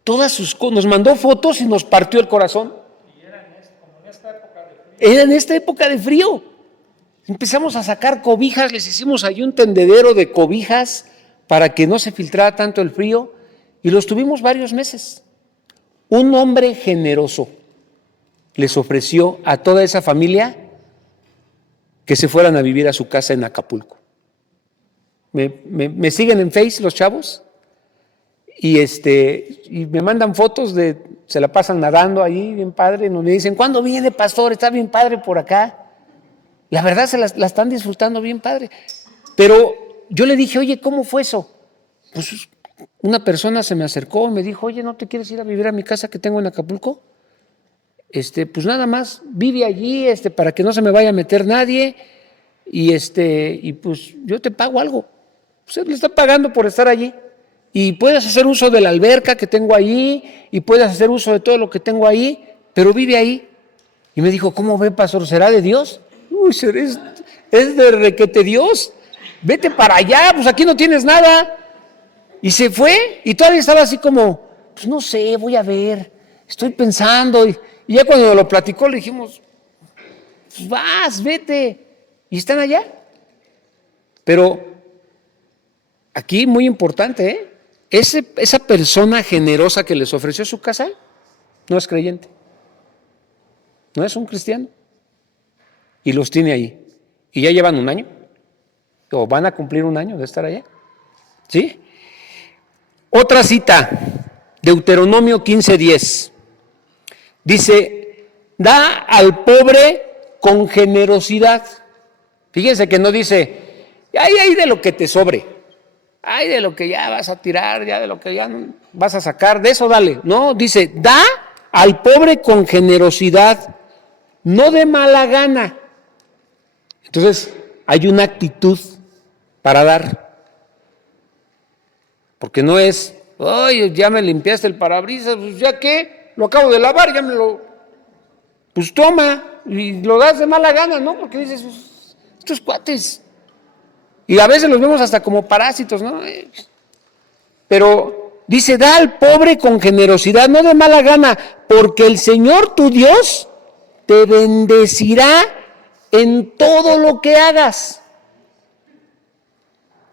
Nos mandó fotos y nos partió el corazón. Y era en esta época de frío. Empezamos a sacar cobijas, les hicimos ahí un tendedero de cobijas para que no se filtrara tanto el frío y los tuvimos varios meses. Un hombre generoso les ofreció a toda esa familia que se fueran a vivir a su casa en Acapulco. Me siguen en Face los chavos y me mandan fotos se la pasan nadando ahí, bien padre, y me dicen, ¿cuándo viene, pastor? Está bien padre por acá. La verdad se la están disfrutando bien padre. Pero yo le dije, oye, ¿cómo fue eso? Pues una persona se me acercó y me dijo, oye, ¿no te quieres ir a vivir a mi casa que tengo en Acapulco? Pues nada más vive allí, para que no se me vaya a meter nadie y pues yo te pago algo. Usted le está pagando por estar allí y puedes hacer uso de la alberca que tengo ahí y puedes hacer uso de todo lo que tengo ahí, pero vive ahí. Y me dijo, ¿cómo ve, pastor? ¿Será de Dios? Uy, es de requete Dios. Vete para allá, pues aquí no tienes nada. Y se fue y todavía estaba así como, pues no sé, voy a ver, estoy pensando. Y ya cuando lo platicó le dijimos, pues vas, vete. Y están allá. Pero aquí muy importante, esa persona generosa que les ofreció su casa no es creyente. No es un cristiano. Y los tiene ahí. Y ya llevan un año. O van a cumplir un año de estar allá. ¿Sí? Otra cita. Deuteronomio 15:10. Dice, da al pobre con generosidad. Fíjense que no dice, ay de lo que te sobre, ay de lo que ya vas a tirar, ya de lo que ya vas a sacar, de eso dale. No, dice, da al pobre con generosidad, no de mala gana. Entonces, hay una actitud para dar. Porque no es, ay, ya me limpiaste el parabrisas, pues ya qué, lo acabo de lavar, ya me lo, pues toma, y lo das de mala gana, ¿no? Porque dices, pues, estos cuates, y a veces los vemos hasta como parásitos, ¿no? Pero dice, da al pobre con generosidad, no de mala gana, porque el Señor tu Dios te bendecirá en todo lo que hagas.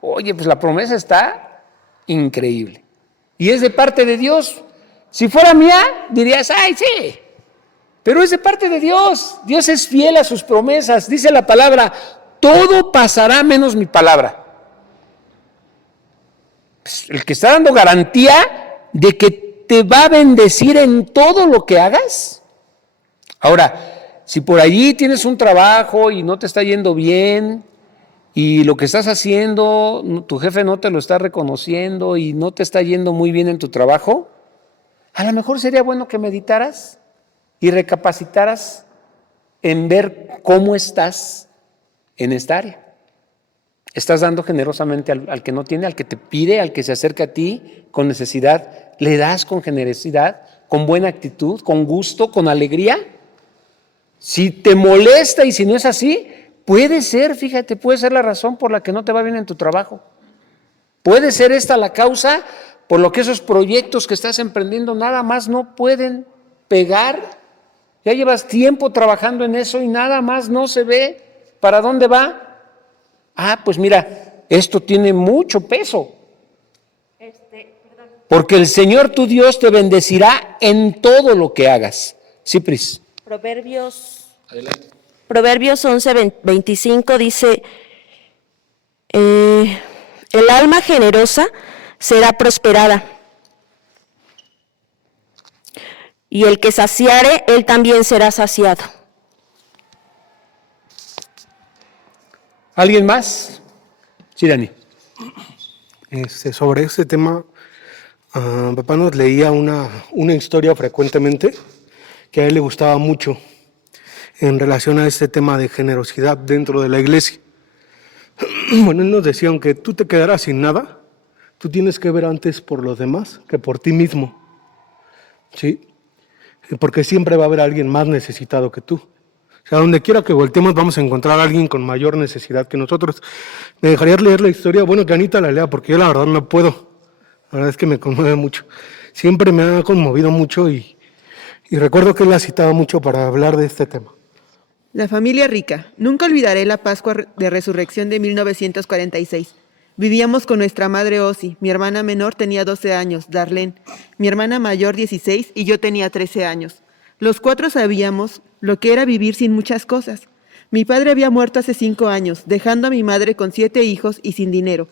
Oye, pues la promesa está increíble. Y es de parte de Dios. Si fuera mía, dirías, ay, sí. Pero es de parte de Dios. Dios es fiel a sus promesas. Dice la palabra, todo pasará menos mi palabra. Pues el que está dando garantía de que te va a bendecir en todo lo que hagas. Ahora, si por allí tienes un trabajo y no te está yendo bien, y lo que estás haciendo, tu jefe no te lo está reconociendo y no te está yendo muy bien en tu trabajo, a lo mejor sería bueno que meditaras y recapacitaras en ver cómo estás en esta área. Estás dando generosamente al que no tiene, al que te pide, al que se acerca a ti con necesidad. Le das con generosidad, con buena actitud, con gusto, con alegría. Si te molesta y si no es así, puede ser, fíjate, puede ser la razón por la que no te va bien en tu trabajo. Puede ser esta la causa por lo que esos proyectos que estás emprendiendo nada más no pueden pegar. Ya llevas tiempo trabajando en eso y nada más no se ve. ¿Para dónde va? Ah, pues mira, esto tiene mucho peso. Porque el Señor tu Dios te bendecirá en todo lo que hagas. Sí, Pris. Proverbios 11:25 dice, el alma generosa será prosperada, y el que saciare, él también será saciado. ¿Alguien más? Sí, Dani. Sobre este tema, papá nos leía una historia frecuentemente que a él le gustaba mucho en relación a este tema de generosidad dentro de la iglesia. Bueno, él nos decía, aunque tú te quedaras sin nada, tú tienes que ver antes por los demás que por ti mismo, ¿sí? Porque siempre va a haber alguien más necesitado que tú. O sea, donde quiera que volteemos vamos a encontrar a alguien con mayor necesidad que nosotros. ¿Me dejarías leer la historia? Bueno, que Anita la lea, porque yo la verdad no puedo. La verdad es que me conmueve mucho. Siempre me ha conmovido mucho y recuerdo que él la citaba mucho para hablar de este tema. La familia rica. Nunca olvidaré la Pascua de Resurrección de 1946. Vivíamos con nuestra madre Osi. Mi hermana menor tenía 12 años, Darlene. Mi hermana mayor 16 y yo tenía 13 años. Los 4 sabíamos lo que era vivir sin muchas cosas. Mi padre había muerto hace 5 años, dejando a mi madre con 7 hijos y sin dinero.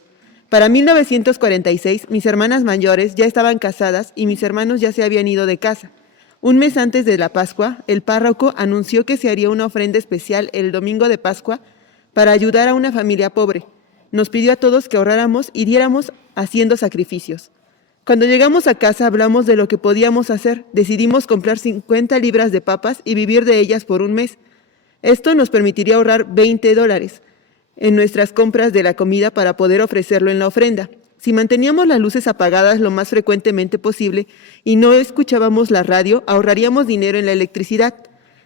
Para 1946, mis hermanas mayores ya estaban casadas y mis hermanos ya se habían ido de casa. Un mes antes de la Pascua, el párroco anunció que se haría una ofrenda especial el domingo de Pascua para ayudar a una familia pobre. Nos pidió a todos que ahorráramos y diéramos haciendo sacrificios. Cuando llegamos a casa hablamos de lo que podíamos hacer. Decidimos comprar 50 libras de papas y vivir de ellas por un mes. Esto nos permitiría ahorrar $20 en nuestras compras de la comida para poder ofrecerlo en la ofrenda. Si manteníamos las luces apagadas lo más frecuentemente posible y no escuchábamos la radio, ahorraríamos dinero en la electricidad.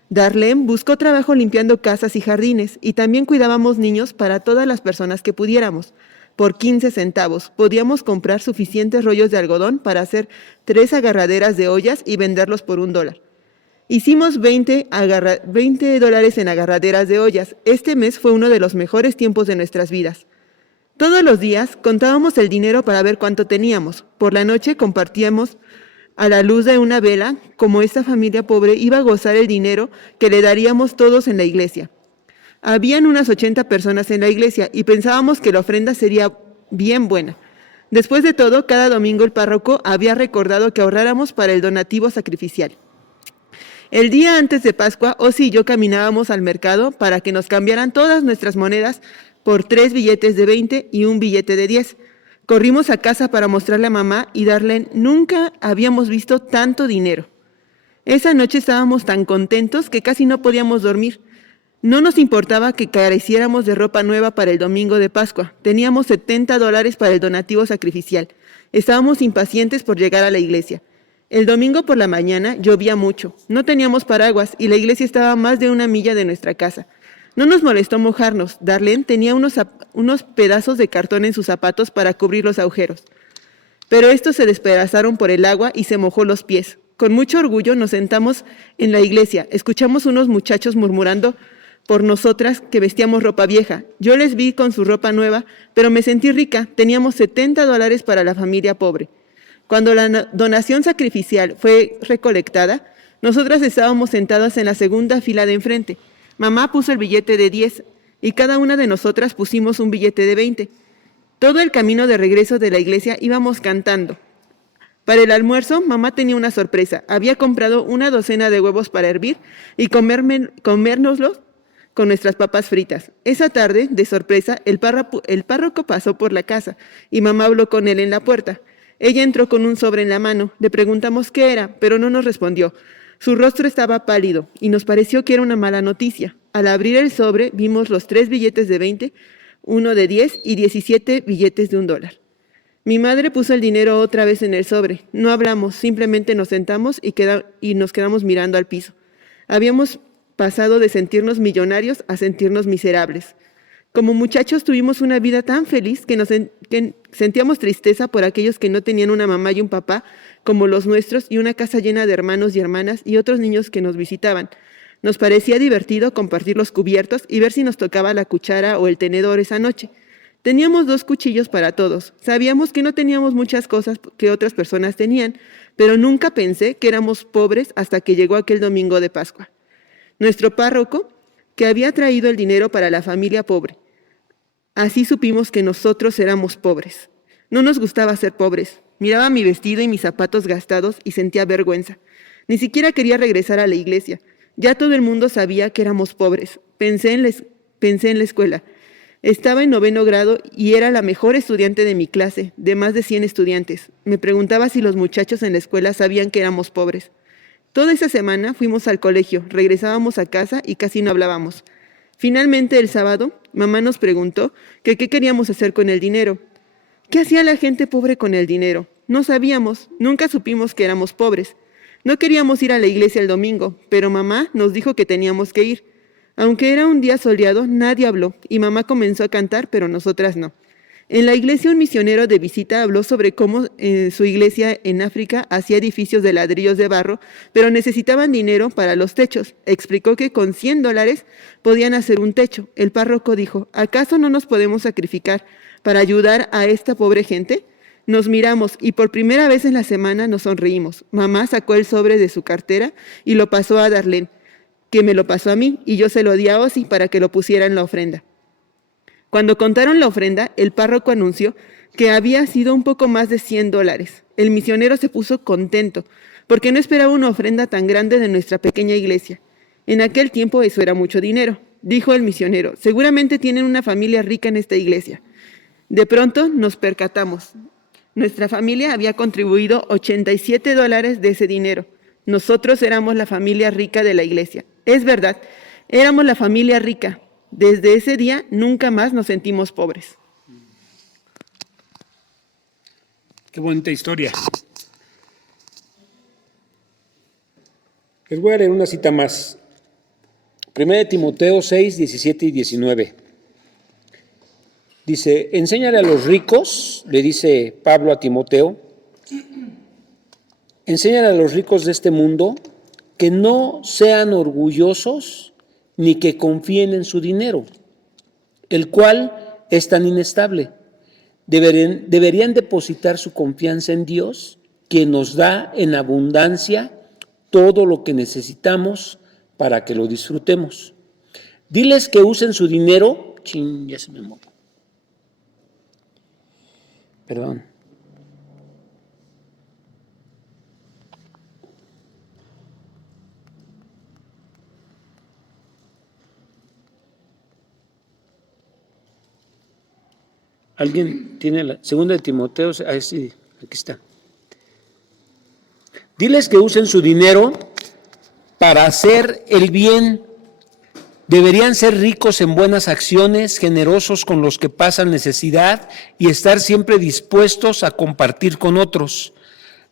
Darlene buscó trabajo limpiando casas y jardines y también cuidábamos niños para todas las personas que pudiéramos. Por 15 centavos podíamos comprar suficientes rollos de algodón para hacer 3 agarraderas de ollas y venderlos por $1. Hicimos $20 en agarraderas de ollas. Este mes fue uno de los mejores tiempos de nuestras vidas. Todos los días contábamos el dinero para ver cuánto teníamos. Por la noche compartíamos a la luz de una vela, como esta familia pobre iba a gozar el dinero que le daríamos todos en la iglesia. Habían unas 80 personas en la iglesia y pensábamos que la ofrenda sería bien buena. Después de todo, cada domingo el párroco había recordado que ahorráramos para el donativo sacrificial. El día antes de Pascua, Osi y yo caminábamos al mercado para que nos cambiaran todas nuestras monedas por 3 billetes de 20 y un billete de 10. Corrimos a casa para mostrarle a mamá y Darlene, nunca habíamos visto tanto dinero. Esa noche estábamos tan contentos que casi no podíamos dormir. No nos importaba que careciéramos de ropa nueva para el domingo de Pascua. Teníamos $70 para el donativo sacrificial. Estábamos impacientes por llegar a la iglesia. El domingo por la mañana llovía mucho. No teníamos paraguas y la iglesia estaba a más de 1 milla de nuestra casa. No nos molestó mojarnos. Darlene tenía unos pedazos de cartón en sus zapatos para cubrir los agujeros. Pero estos se despedazaron por el agua y se mojó los pies. Con mucho orgullo nos sentamos en la iglesia. Escuchamos unos muchachos murmurando por nosotras que vestíamos ropa vieja. Yo les vi con su ropa nueva, pero me sentí rica. Teníamos $70 para la familia pobre. Cuando la donación sacrificial fue recolectada, nosotras estábamos sentadas en la segunda fila de enfrente. Mamá puso el billete de 10 y cada una de nosotras pusimos un billete de 20. Todo el camino de regreso de la iglesia íbamos cantando. Para el almuerzo, mamá tenía una sorpresa. Había comprado 1 docena de huevos para hervir y comérnoslos con nuestras papas fritas. Esa tarde, de sorpresa, el párroco pasó por la casa y mamá habló con él en la puerta. Ella entró con un sobre en la mano. Le preguntamos qué era, pero no nos respondió. Su rostro estaba pálido y nos pareció que era una mala noticia. Al abrir el sobre, vimos los 3 billetes de 20, uno de 10 y 17 billetes de $1. Mi madre puso el dinero otra vez en el sobre. No hablamos, simplemente nos sentamos y nos quedamos mirando al piso. Habíamos pasado de sentirnos millonarios a sentirnos miserables. Como muchachos tuvimos una vida tan feliz que sentíamos tristeza por aquellos que no tenían una mamá y un papá como los nuestros y una casa llena de hermanos y hermanas y otros niños que nos visitaban. Nos parecía divertido compartir los cubiertos y ver si nos tocaba la cuchara o el tenedor esa noche. Teníamos 2 cuchillos para todos. Sabíamos que no teníamos muchas cosas que otras personas tenían, pero nunca pensé que éramos pobres hasta que llegó aquel domingo de Pascua. Nuestro párroco, que había traído el dinero para la familia pobre. Así supimos que nosotros éramos pobres. No nos gustaba ser pobres. Miraba mi vestido y mis zapatos gastados y sentía vergüenza. Ni siquiera quería regresar a la iglesia. Ya todo el mundo sabía que éramos pobres. Pensé en la escuela. Estaba en 9º grado y era la mejor estudiante de mi clase, de más de 100 estudiantes. Me preguntaba si los muchachos en la escuela sabían que éramos pobres. Toda esa semana fuimos al colegio, regresábamos a casa y casi no hablábamos. Finalmente, el sábado, mamá nos preguntó que qué queríamos hacer con el dinero. ¿Qué hacía la gente pobre con el dinero? No sabíamos, nunca supimos que éramos pobres. No queríamos ir a la iglesia el domingo, pero mamá nos dijo que teníamos que ir. Aunque era un día soleado, nadie habló y mamá comenzó a cantar, pero nosotras no. En la iglesia un misionero de visita habló sobre cómo su iglesia en África hacía edificios de ladrillos de barro, pero necesitaban dinero para los techos. Explicó que con $100 podían hacer un techo. El párroco dijo, ¿acaso no nos podemos sacrificar para ayudar a esta pobre gente? Nos miramos y por primera vez en la semana nos sonreímos. Mamá sacó el sobre de su cartera y lo pasó a Darlene, que me lo pasó a mí, y yo se lo di a Osi para que lo pusiera en la ofrenda. Cuando contaron la ofrenda, el párroco anunció que había sido un poco más de $100. El misionero se puso contento, porque no esperaba una ofrenda tan grande de nuestra pequeña iglesia. En aquel tiempo eso era mucho dinero. Dijo el misionero, seguramente tienen una familia rica en esta iglesia. De pronto nos percatamos. Nuestra familia había contribuido $87 de ese dinero. Nosotros éramos la familia rica de la iglesia. Es verdad, éramos la familia rica. Desde ese día nunca más nos sentimos pobres. Qué bonita historia. Les voy a leer una cita más. 1 Timoteo 6, 17 y 19. Dice, enséñale a los ricos, le dice Pablo a Timoteo, enséñale a los ricos de este mundo que no sean orgullosos ni que confíen en su dinero, el cual es tan inestable. Deberían depositar su confianza en Dios, quien nos da en abundancia todo lo que necesitamos para que lo disfrutemos. Diles que usen su dinero. Ya se me movió. Perdón. ¿Alguien tiene la segunda de Timoteo? Ah, sí, aquí está. Diles que usen su dinero para hacer el bien. Deberían ser ricos en buenas acciones, generosos con los que pasan necesidad y estar siempre dispuestos a compartir con otros.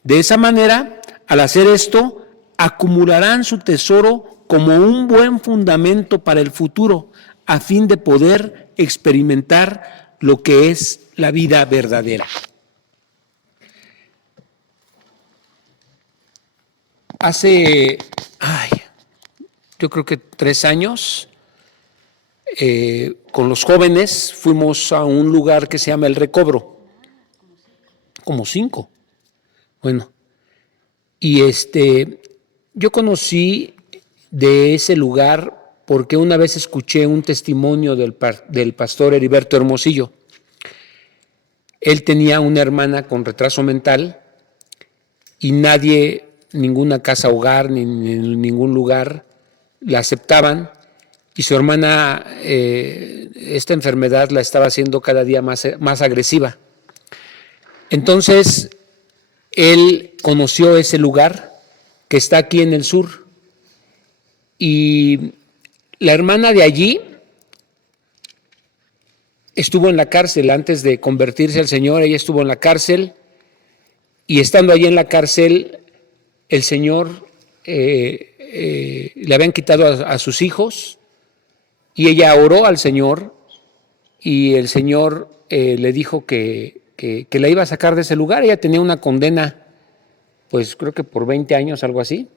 De esa manera, al hacer esto, acumularán su tesoro como un buen fundamento para el futuro, a fin de poder experimentar lo que es la vida verdadera. Hace, yo creo que 3 años, con los jóvenes fuimos a un lugar que se llama El Recobro, como 5. Bueno, y yo conocí de ese lugar porque una vez escuché un testimonio del pastor Heriberto Hermosillo. Él tenía una hermana con retraso mental y nadie, ninguna casa hogar, ni en ningún lugar la aceptaban, y su hermana, esta enfermedad la estaba haciendo cada día más agresiva. Entonces, él conoció ese lugar que está aquí en el sur, y la hermana de allí estuvo en la cárcel antes de convertirse al Señor, ella estuvo en la cárcel y estando allí en la cárcel, el Señor le habían quitado a sus hijos y ella oró al Señor y el Señor le dijo que la iba a sacar de ese lugar. Ella tenía una condena, pues creo que por 20 años, algo así,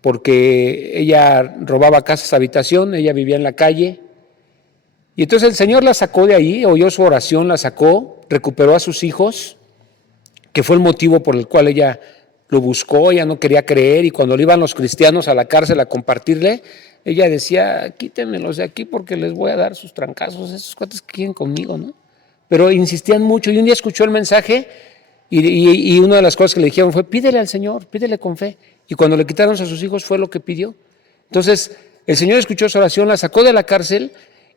porque ella robaba casas, habitación, ella vivía en la calle. Y entonces el Señor la sacó de ahí, oyó su oración, la sacó, recuperó a sus hijos, que fue el motivo por el cual ella lo buscó, ella no quería creer, y cuando le iban los cristianos a la cárcel a compartirle, ella decía, quítenmelos de aquí porque les voy a dar sus trancazos, esos cuates que quieren conmigo, ¿no? Pero insistían mucho, y un día escuchó el mensaje, y una de las cosas que le dijeron fue, pídele al Señor, pídele con fe. Y cuando le quitaron a sus hijos fue lo que pidió. Entonces, el Señor escuchó su oración, la sacó de la cárcel,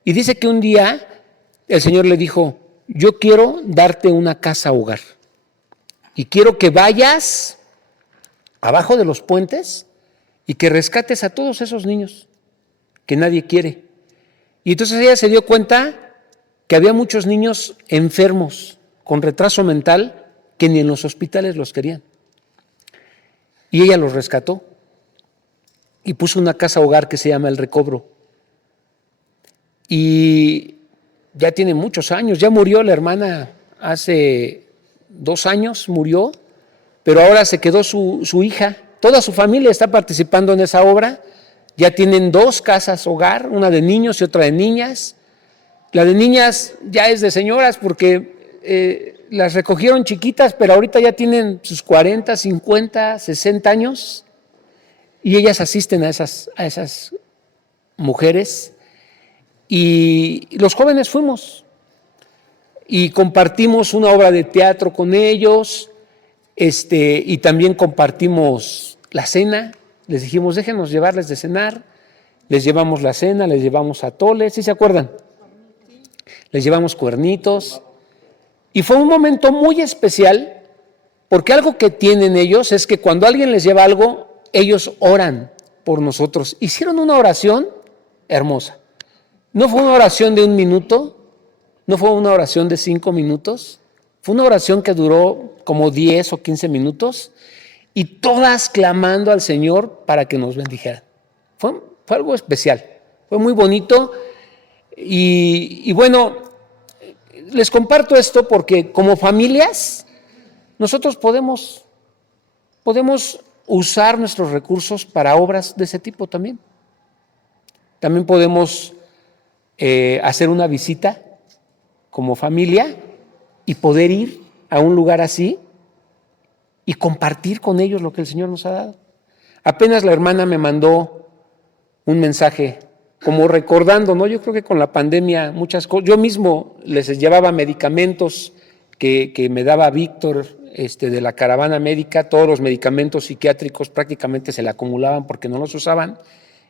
y dice que un día el Señor le dijo, yo quiero darte una casa hogar, y quiero que vayas abajo de los puentes y que rescates a todos esos niños que nadie quiere. Y entonces ella se dio cuenta que había muchos niños enfermos, con retraso mental, que ni en los hospitales los querían. Y ella los rescató y puso una casa hogar que se llama El Recobro. Y ya tiene muchos años, ya murió la hermana hace 2 años, murió, pero ahora se quedó su hija. Toda su familia está participando en esa obra. Ya tienen 2 casas hogar, una de niños y otra de niñas. La de niñas ya es de señoras porque las recogieron chiquitas, pero ahorita ya tienen sus 40, 50, 60 años y ellas asisten a esas mujeres. Y los jóvenes fuimos y compartimos una obra de teatro con ellos, y también compartimos la cena. Les dijimos, déjenos llevarles de cenar. Les llevamos la cena, les llevamos atoles, ¿sí se acuerdan? Les llevamos cuernitos. Y fue un momento muy especial, porque algo que tienen ellos es que cuando alguien les lleva algo, ellos oran por nosotros. Hicieron una oración hermosa. No fue una oración de 1 minuto, no fue una oración de 5 minutos, fue una oración que duró como 10 o 15 minutos y todas clamando al Señor para que nos bendijeran. Fue algo especial, fue muy bonito y bueno, les comparto esto porque como familias nosotros podemos usar nuestros recursos para obras de ese tipo también. También podemos hacer una visita como familia y poder ir a un lugar así y compartir con ellos lo que el Señor nos ha dado. Apenas la hermana me mandó un mensaje como recordando, ¿no? Yo creo que con la pandemia muchas cosas, yo mismo les llevaba medicamentos que me daba Víctor de la caravana médica, todos los medicamentos psiquiátricos prácticamente se le acumulaban porque no los usaban.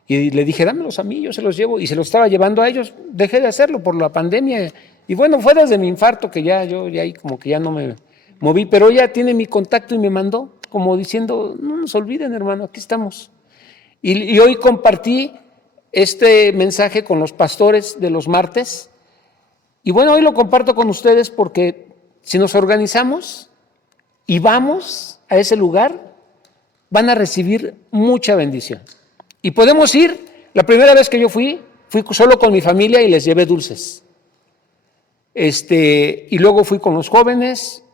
Y le dije, dámelos a mí, yo se los llevo. Y se los estaba llevando a ellos. Dejé de hacerlo por la pandemia. Y bueno, fue desde mi infarto que yo ahí como que ya no me moví. Pero ella tiene mi contacto y me mandó como diciendo, no nos olviden, hermano, aquí estamos. Y hoy compartí este mensaje con los pastores de los martes. Y bueno, hoy lo comparto con ustedes porque si nos organizamos y vamos a ese lugar, van a recibir mucha bendición. Y podemos ir, la primera vez que yo fui solo con mi familia y les llevé dulces. Y luego fui con los jóvenes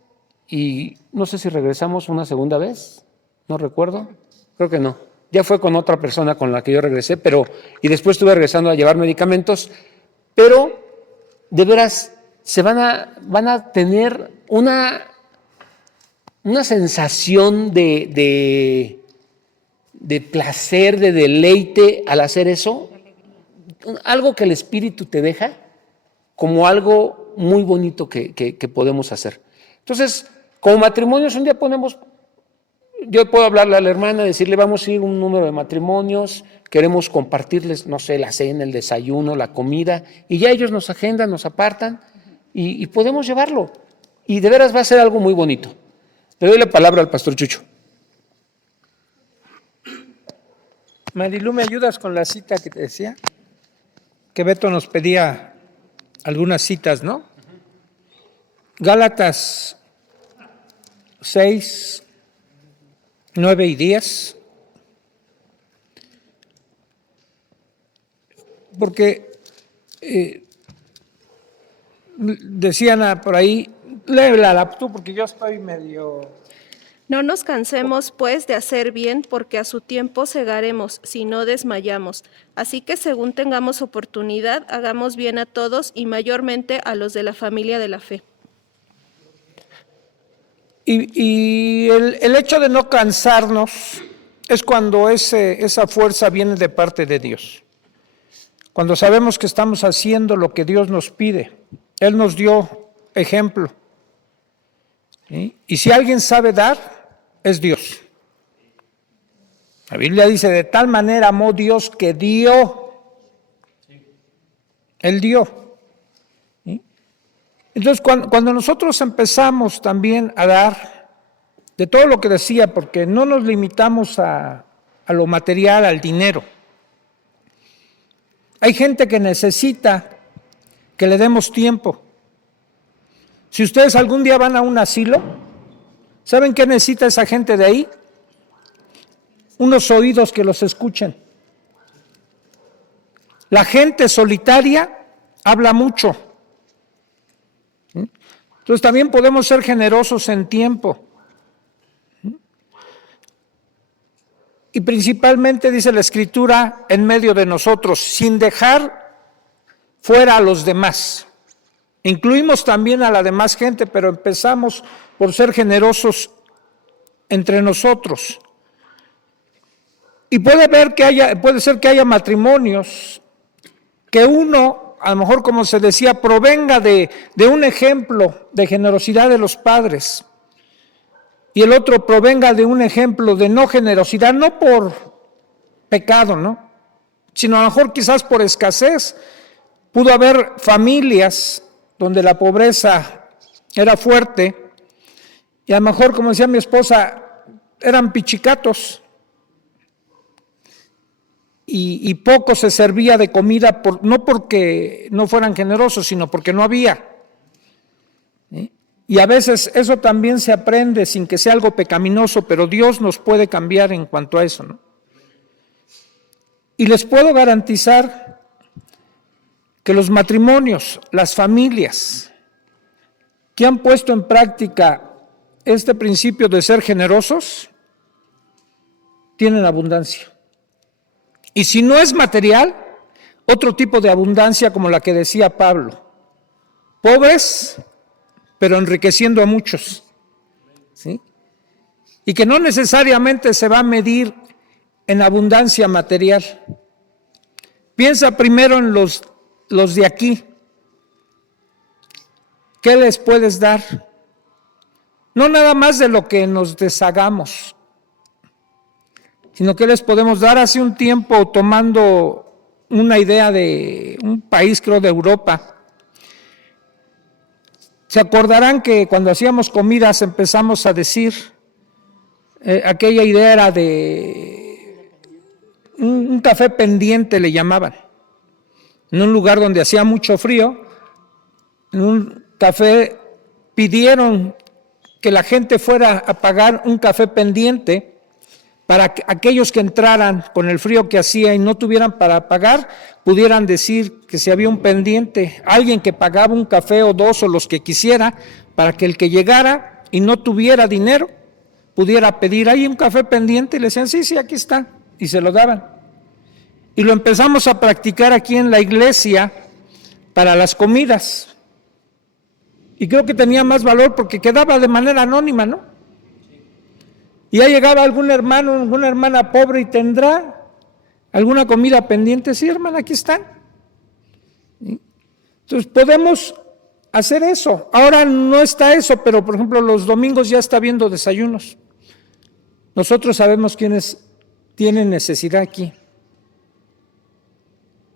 y no sé si regresamos una segunda vez, no recuerdo, creo que no. Ya fue con otra persona con la que yo regresé, y después estuve regresando a llevar medicamentos, pero de veras van a tener una sensación de placer, de deleite al hacer eso, algo que el Espíritu te deja como algo muy bonito que podemos hacer. Entonces, como matrimonios, un día yo puedo hablarle a la hermana, decirle, vamos a ir un número de matrimonios, queremos compartirles, no sé, la cena, el desayuno, la comida, y ya ellos nos agendan, nos apartan, y podemos llevarlo. Y de veras va a ser algo muy bonito. Le doy la palabra al pastor Chucho. Marilú, ¿me ayudas con la cita que te decía? Que Beto nos pedía algunas citas, ¿no? Gálatas 6, 9 y 10. Porque decían por ahí, léela tú porque yo estoy medio... No nos cansemos, pues, de hacer bien, porque a su tiempo segaremos, si no desmayamos. Así que según tengamos oportunidad, hagamos bien a todos y mayormente a los de la familia de la fe. Y el hecho de no cansarnos es cuando esa fuerza viene de parte de Dios. Cuando sabemos que estamos haciendo lo que Dios nos pide. Él nos dio ejemplo. ¿Sí? Y si alguien sabe dar, es Dios. La Biblia dice, de tal manera amó Dios que dio. Él dio. ¿Sí? Entonces, cuando nosotros empezamos también a dar, de todo lo que decía, porque no nos limitamos a lo material, al dinero. Hay gente que necesita que le demos tiempo. Si ustedes algún día van a un asilo, ¿saben qué necesita esa gente de ahí? Unos oídos que los escuchen. La gente solitaria habla mucho. Entonces también podemos ser generosos en tiempo. Y principalmente, dice la Escritura, en medio de nosotros, sin dejar fuera a los demás. Incluimos también a la demás gente, pero empezamos por ser generosos entre nosotros. Y puede ser que haya matrimonios que uno, a lo mejor como se decía, provenga de un ejemplo de generosidad de los padres, y el otro provenga de un ejemplo de no generosidad, no por pecado, ¿no? Sino a lo mejor quizás por escasez. Pudo haber familias donde la pobreza era fuerte, y a lo mejor, como decía mi esposa, eran pichicatos, y poco se servía de comida, no porque no fueran generosos, sino porque no había. ¿Sí? Y a veces eso también se aprende sin que sea algo pecaminoso, pero Dios nos puede cambiar en cuanto a eso, ¿no? Y les puedo garantizar que los matrimonios, las familias que han puesto en práctica este principio de ser generosos, tienen abundancia. Y si no es material, otro tipo de abundancia como la que decía Pablo. Pobres, pero enriqueciendo a muchos. ¿Sí? Y que no necesariamente se va a medir en abundancia material. Piensa primero en los de aquí. ¿Qué les puedes dar? No nada más de lo que nos deshagamos, sino que les podemos dar. Hace un tiempo, tomando una idea de un país, creo, de Europa, se acordarán que cuando hacíamos comidas empezamos a decir, aquella idea era de un café pendiente, le llamaban, en un lugar donde hacía mucho frío. En un café pidieron que la gente fuera a pagar un café pendiente para que aquellos que entraran con el frío que hacía y no tuvieran para pagar, pudieran decir que si había un pendiente, alguien que pagaba un café o dos o los que quisiera, para que el que llegara y no tuviera dinero, pudiera pedir, ¿hay un café pendiente? Y le decían, sí, aquí está, y se lo daban. Y lo empezamos a practicar aquí en la iglesia para las comidas. Y creo que tenía más valor porque quedaba de manera anónima, ¿no? Y ya llegaba algún hermano, alguna hermana pobre y tendrá alguna comida pendiente. Sí, hermana, aquí están. ¿Sí? Entonces podemos hacer eso. Ahora no está eso, pero por ejemplo los domingos ya está habiendo desayunos. Nosotros sabemos quiénes tienen necesidad aquí.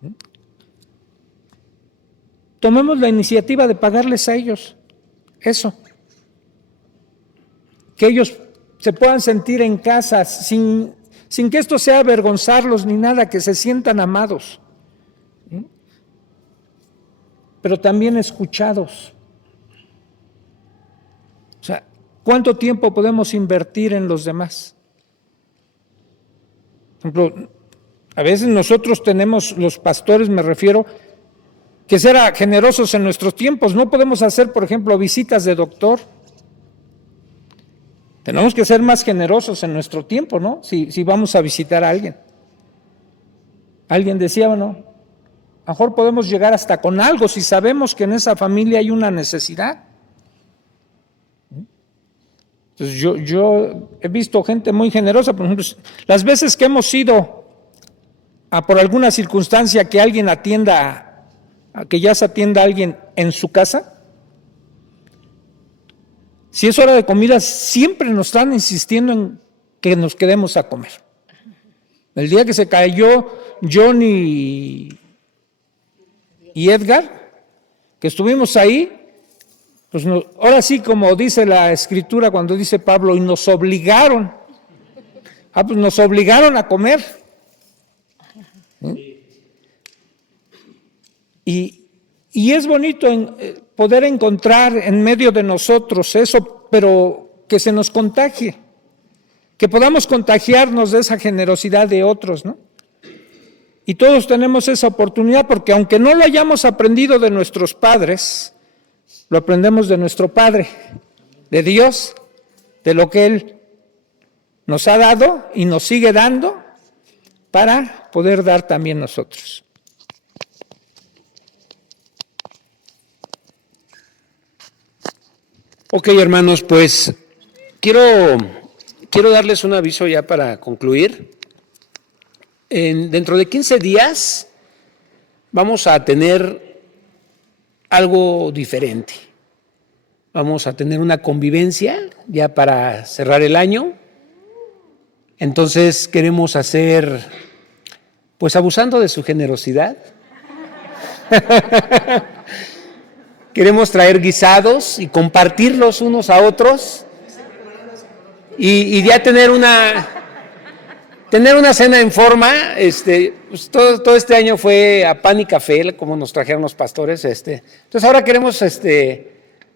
¿Sí? Tomemos la iniciativa de pagarles a ellos eso. Que ellos se puedan sentir en casa sin que esto sea avergonzarlos ni nada, que se sientan amados. ¿Sí? pero también escuchados. O sea, ¿cuánto tiempo podemos invertir en los demás? Por ejemplo, a veces nosotros tenemos, los pastores me refiero, que ser generosos en nuestros tiempos. No podemos hacer, por ejemplo, visitas de doctor. Tenemos que ser más generosos en nuestro tiempo, ¿no? Si vamos a visitar a alguien. Alguien decía, bueno, a lo mejor podemos llegar hasta con algo si sabemos que en esa familia hay una necesidad. Entonces yo he visto gente muy generosa, por ejemplo, las veces que hemos ido a por alguna circunstancia que alguien atienda, que ya se atienda a alguien en su casa, si es hora de comida, siempre nos están insistiendo en que nos quedemos a comer. El día que se cayó Johnny y Edgar, que estuvimos ahí, pues ahora sí, como dice la Escritura cuando dice Pablo, y nos obligaron. Pues nos obligaron a comer. Y es bonito poder encontrar en medio de nosotros eso, pero que se nos contagie, que podamos contagiarnos de esa generosidad de otros, ¿no? Y todos tenemos esa oportunidad, porque aunque no lo hayamos aprendido de nuestros padres, lo aprendemos de nuestro Padre, de Dios, de lo que Él nos ha dado y nos sigue dando para poder dar también nosotros. Ok, hermanos, pues quiero darles un aviso ya para concluir. Dentro de 15 días vamos a tener algo diferente. Vamos a tener una convivencia ya para cerrar el año. Entonces queremos hacer, pues abusando de su generosidad, queremos traer guisados y compartirlos unos a otros y ya tener una cena en forma. Pues todo este año fue a pan y café, como nos trajeron los pastores. Entonces ahora queremos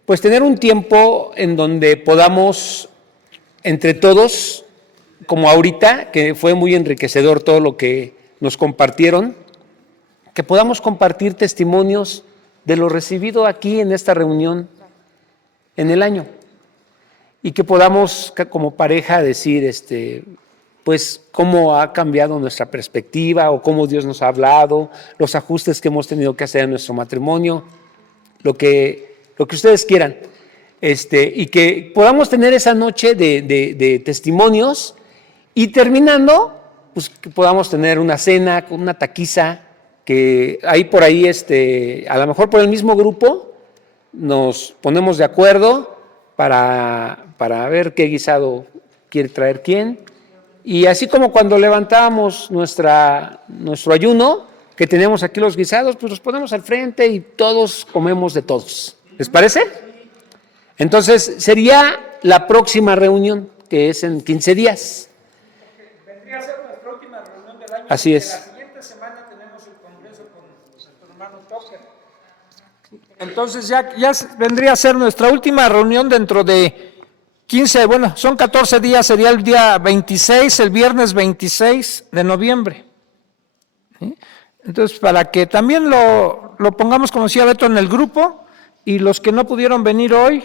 pues tener un tiempo en donde podamos entre todos, como ahorita, que fue muy enriquecedor todo lo que nos compartieron, que podamos compartir testimonios de lo recibido aquí en esta reunión en el año, y que podamos como pareja decir pues cómo ha cambiado nuestra perspectiva o cómo Dios nos ha hablado, los ajustes que hemos tenido que hacer en nuestro matrimonio, lo que ustedes quieran, y que podamos tener esa noche de testimonios, y terminando, pues que podamos tener una cena con una taquiza, que hay por ahí, a lo mejor por el mismo grupo, nos ponemos de acuerdo para ver qué guisado quiere traer quién. Y así como cuando levantábamos nuestro ayuno, que tenemos aquí los guisados, pues los ponemos al frente y todos comemos de todos. ¿Les parece? Entonces sería la próxima reunión, que es en 15 días. Vendría a ser nuestra última reunión del año. Así es. La siguiente semana tenemos el congreso con nuestro hermano Tucker. Entonces ya vendría a ser nuestra última reunión dentro de 15, bueno, son 14 días, sería el día 26, el viernes 26 de noviembre. ¿Sí? Entonces, para que también lo pongamos, como decía Beto, en el grupo, y los que no pudieron venir hoy,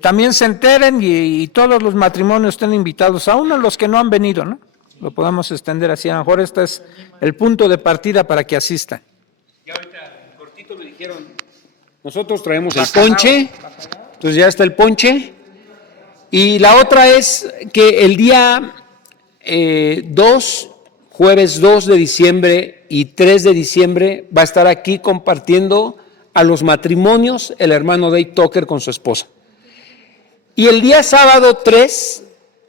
también se enteren y todos los matrimonios estén invitados, aún a los que no han venido, ¿no? Lo podamos extender así, a lo mejor este es el punto de partida para que asistan. Y ahorita, cortito me dijeron, nosotros traemos el ponche, entonces ya está el ponche. Y la otra es que el día jueves 2 de diciembre y 3 de diciembre va a estar aquí compartiendo a los matrimonios el hermano Dave Tucker con su esposa. Y el día sábado 3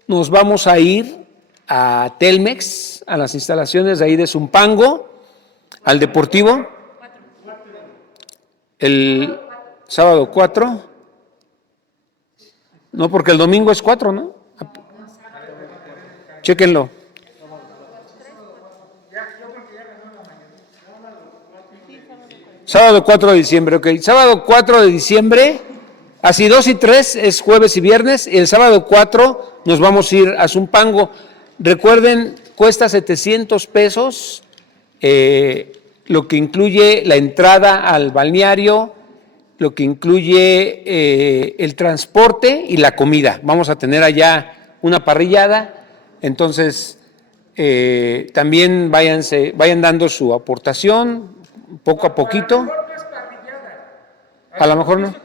nos vamos a ir a Telmex, a las instalaciones de ahí de Zumpango, al Deportivo. El sábado 4. No, porque el domingo es 4, ¿no? Chéquenlo. Sábado 4 de diciembre, ok. Sábado 4 de diciembre, así 2 y 3 es jueves y viernes, y el sábado 4 nos vamos a ir a Zumpango. Recuerden, cuesta 700 pesos, lo que incluye la entrada al balneario, lo que incluye el transporte y la comida. Vamos a tener allá una parrillada, entonces también vayan dando su aportación poco a poquito. A lo mejor no.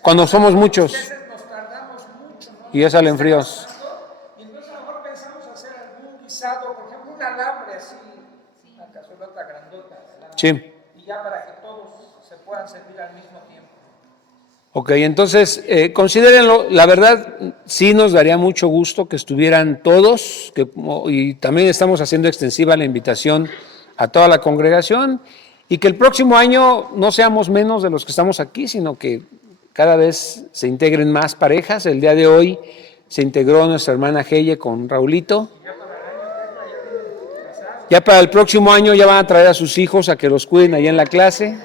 Cuando somos muchos y ya salen fríos. Y entonces a lo mejor pensamos hacer algún guisado, por ejemplo, un alambre así, una cazuelota grandota. Sí. Y ya para que todos se puedan servir al mismo tiempo. Ok, entonces considérenlo, la verdad sí nos daría mucho gusto que estuvieran todos, y también estamos haciendo extensiva la invitación a toda la congregación, y que el próximo año no seamos menos de los que estamos aquí, sino que cada vez se integren más parejas. El día de hoy se integró nuestra hermana Geye con Raulito. Ya para el próximo año ya van a traer a sus hijos a que los cuiden ahí en la clase.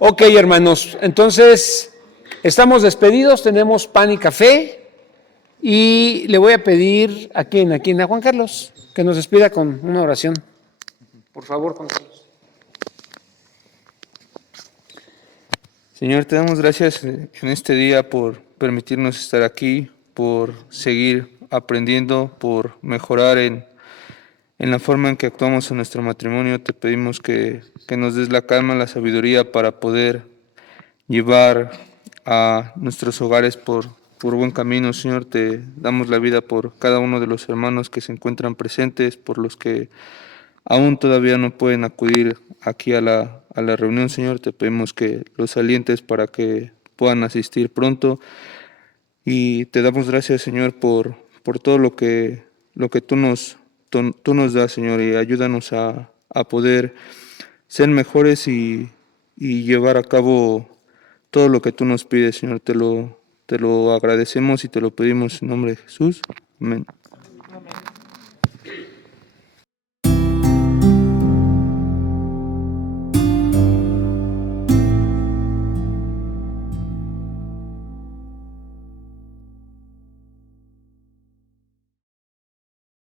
Ok, hermanos, entonces estamos despedidos, tenemos pan y café, y le voy a pedir a Juan Carlos, que nos despida con una oración. Por favor, Juan Carlos. Señor, te damos gracias en este día por permitirnos estar aquí, por seguir aprendiendo, por mejorar en la forma en que actuamos en nuestro matrimonio. Te pedimos que nos des la calma, la sabiduría para poder llevar a nuestros hogares por buen camino. Señor, te damos la vida por cada uno de los hermanos que se encuentran presentes, por los que aún todavía no pueden acudir aquí a la reunión. Señor, te pedimos que los alientes para que puedan asistir pronto, y te damos gracias, Señor, por todo lo que tú nos das, Señor, y ayúdanos a poder ser mejores y llevar a cabo todo lo que tú nos pides, Señor. Te lo agradecemos y te lo pedimos en nombre de Jesús. Amén.